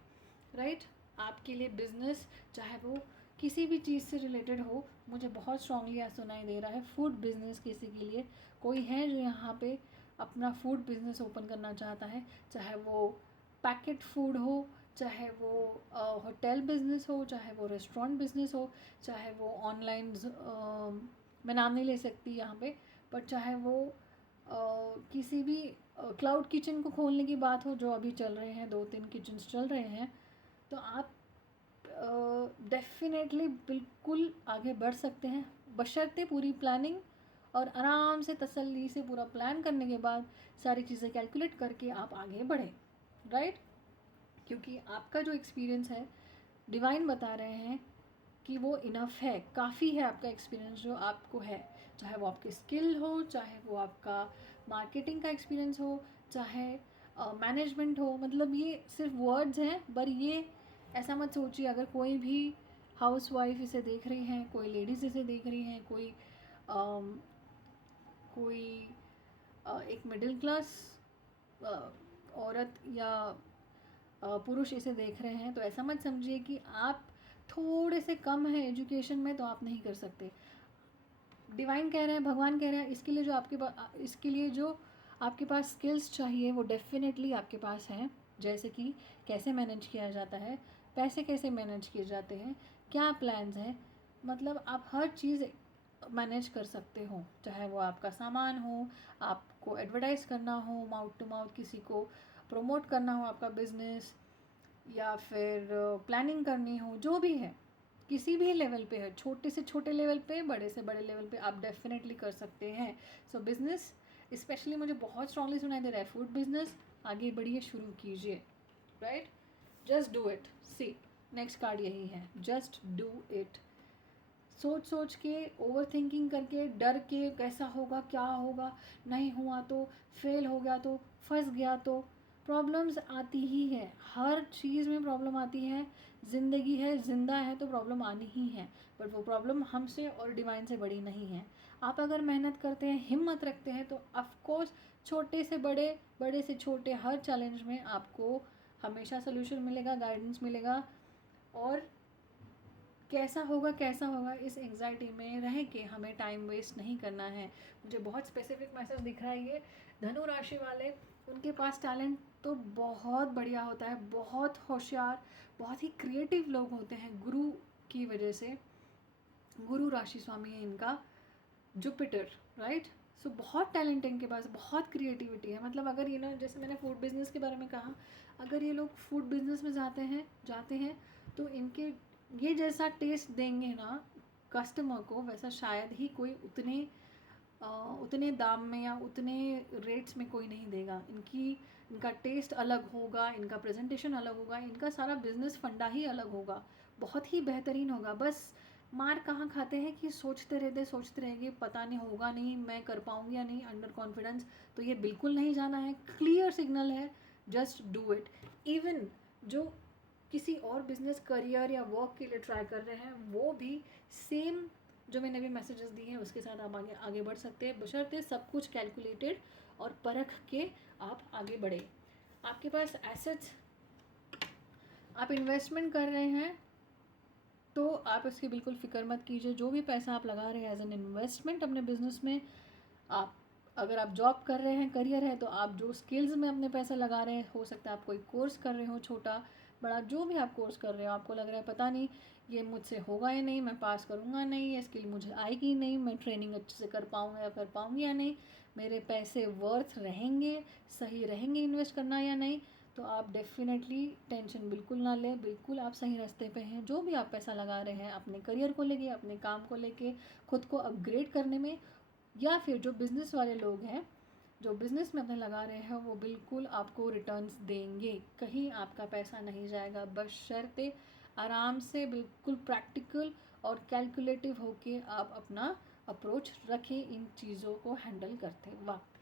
राइट। आपके लिए बिजनेस, चाहे वो किसी भी चीज़ से रिलेटेड हो, मुझे बहुत स्ट्रांगली सुनाई दे रहा है फूड बिजनेस। किसी के लिए कोई है जो यहाँ पे अपना फूड बिजनेस ओपन करना चाहता है, चाहे वो पैकेट फूड हो, चाहे वो होटल बिजनेस हो, चाहे वो रेस्टोरेंट बिजनेस हो, चाहे वो ऑनलाइन, मैं नाम नहीं ले सकती यहाँ पे, बट चाहे वो किसी भी क्लाउड किचन को खोलने की बात हो, जो अभी चल रहे हैं, 2-3 किचन्स चल रहे हैं, तो आप डेफिनेटली बिल्कुल आगे बढ़ सकते हैं, बशर्ते पूरी प्लानिंग और आराम से तसल्ली से पूरा प्लान करने के बाद सारी चीज़ें कैलकुलेट करके आप आगे बढ़ें, राइट। क्योंकि आपका जो एक्सपीरियंस है, डिवाइन बता रहे हैं कि वो इनफ है, काफ़ी है आपका एक्सपीरियंस जो आपको है, चाहे वो आपकी स्किल हो, चाहे वो आपका मार्केटिंग का एक्सपीरियंस हो, चाहे मैनेजमेंट हो। मतलब ये सिर्फ वर्ड्स हैं, पर ये ऐसा मत सोचिए अगर कोई भी हाउस वाइफ इसे देख रही हैं, कोई लेडीज़ इसे देख रही हैं, अम, कोई एक मिडिल क्लास औरत या पुरुष इसे देख रहे हैं, तो ऐसा मत समझिए कि आप थोड़े से कम हैं एजुकेशन में तो आप नहीं कर सकते। डिवाइन कह रहे हैं, भगवान कह रहे हैं, इसके लिए जो आपके पास स्किल्स चाहिए वो डेफिनेटली आपके पास हैं। जैसे कि कैसे मैनेज किया जाता है, पैसे कैसे मैनेज किए जाते हैं, क्या प्लान्स हैं, मतलब आप हर चीज़ मैनेज कर सकते हो। चाहे वो आपका सामान हो, आपको एडवर्टाइज़ करना हो, माउथ टू माउथ किसी को प्रमोट करना हो आपका बिजनेस, या फिर प्लानिंग करनी हो, जो भी है किसी भी लेवल पे है, छोटे से छोटे लेवल पे, बड़े से बड़े लेवल पे आप डेफिनेटली कर सकते हैं। सो बिजनेस स्पेशली मुझे बहुत स्ट्रांगली सुनाई दे रहा है, फूड बिजनेस आगे बढ़िए, शुरू कीजिए, right. Just do it. See next card यही है, जस्ट डू इट। सोच सोच के, ओवर थिंकिंग करके, डर के कैसा होगा, क्या होगा, नहीं हुआ तो, फेल हो गया तो, फंस गया तो, प्रॉब्लम्स आती ही है, हर चीज़ में प्रॉब्लम आती है। ज़िंदगी है, जिंदा है तो प्रॉब्लम आनी ही है, बट वो प्रॉब्लम हमसे और डिवाइन से बड़ी नहीं है। आप अगर मेहनत करते हैं, हिम्मत रखते हैं, तो ऑफकोर्स छोटे से बड़े, बड़े से छोटे हर चैलेंज में आपको हमेशा सोल्यूशन मिलेगा, गाइडेंस मिलेगा। और कैसा होगा इस एंग्जाइटी में रह के हमें टाइम वेस्ट नहीं करना है। मुझे बहुत स्पेसिफिक मैसेज दिख रहा है ये धनु राशि वाले, उनके पास टैलेंट तो बहुत बढ़िया होता है, बहुत होशियार, बहुत ही क्रिएटिव लोग होते हैं गुरु की वजह से। गुरु राशि स्वामी है इनका जुपिटर, राइट। सो बहुत टैलेंट है इनके पास, बहुत क्रिएटिविटी है। मतलब अगर ये ना, जैसे मैंने फूड बिजनेस के बारे में कहा, अगर ये लोग फूड बिजनेस में जाते हैं तो इनके ये जैसा टेस्ट देंगे ना कस्टमर को, वैसा शायद ही कोई उतने दाम में या उतने रेट्स में कोई नहीं देगा। इनका टेस्ट अलग होगा, इनका प्रेजेंटेशन अलग होगा, इनका सारा बिजनेस फंडा ही अलग होगा, बहुत ही बेहतरीन होगा। बस मार कहाँ खाते हैं कि सोचते रहेंगे पता नहीं होगा नहीं, मैं कर पाऊँगी या नहीं, अंडर कॉन्फिडेंस। तो ये बिल्कुल नहीं जाना है, क्लियर सिग्नल है, जस्ट डू इट। इवन जो किसी और बिजनेस करियर या वर्क के लिए ट्राई कर रहे हैं, वो भी सेम जो मैंने भी मैसेजेस दिए हैं उसके साथ आप आगे बढ़ सकते हैं, बशर्ते सब कुछ कैलकुलेटेड और परख के आप आगे बढ़े। आपके पास एसेट्स, आप इन्वेस्टमेंट कर रहे हैं तो आप इसकी बिल्कुल फ़िक्र मत कीजिए। जो भी पैसा आप लगा रहे हैं एज एन इन्वेस्टमेंट अपने बिजनेस में, आप अगर आप जॉब कर रहे हैं, करियर है, तो आप जो स्किल्स में अपने पैसा लगा रहे हैं, हो सकता है आप कोई कोर्स कर रहे हो, छोटा बड़ा जो भी आप कोर्स कर रहे हो, आपको लग रहा है पता नहीं ये मुझसे होगा या नहीं, मैं पास करूँगा नहीं, ये स्किल मुझे आएगी नहीं, मैं ट्रेनिंग अच्छे से कर पाऊँगा या कर पाऊँगी या नहीं, मेरे पैसे वर्थ रहेंगे, सही रहेंगे इन्वेस्ट करना या नहीं, तो आप डेफिनेटली टेंशन बिल्कुल ना लें, बिल्कुल आप सही रास्ते पे हैं। जो भी आप पैसा लगा रहे हैं अपने करियर को लेके, अपने काम को लेके, खुद को अपग्रेड करने में, या फिर जो बिज़नेस वाले लोग हैं जो बिज़नेस में अपने लगा रहे हैं, वो बिल्कुल आपको रिटर्न्स देंगे, कहीं आपका पैसा नहीं जाएगा, बशर्ते आराम से बिल्कुल प्रैक्टिकल और कैलकुलेटिव होके आप अपना अप्रोच रखें इन चीज़ों को हैंडल करते वक्त।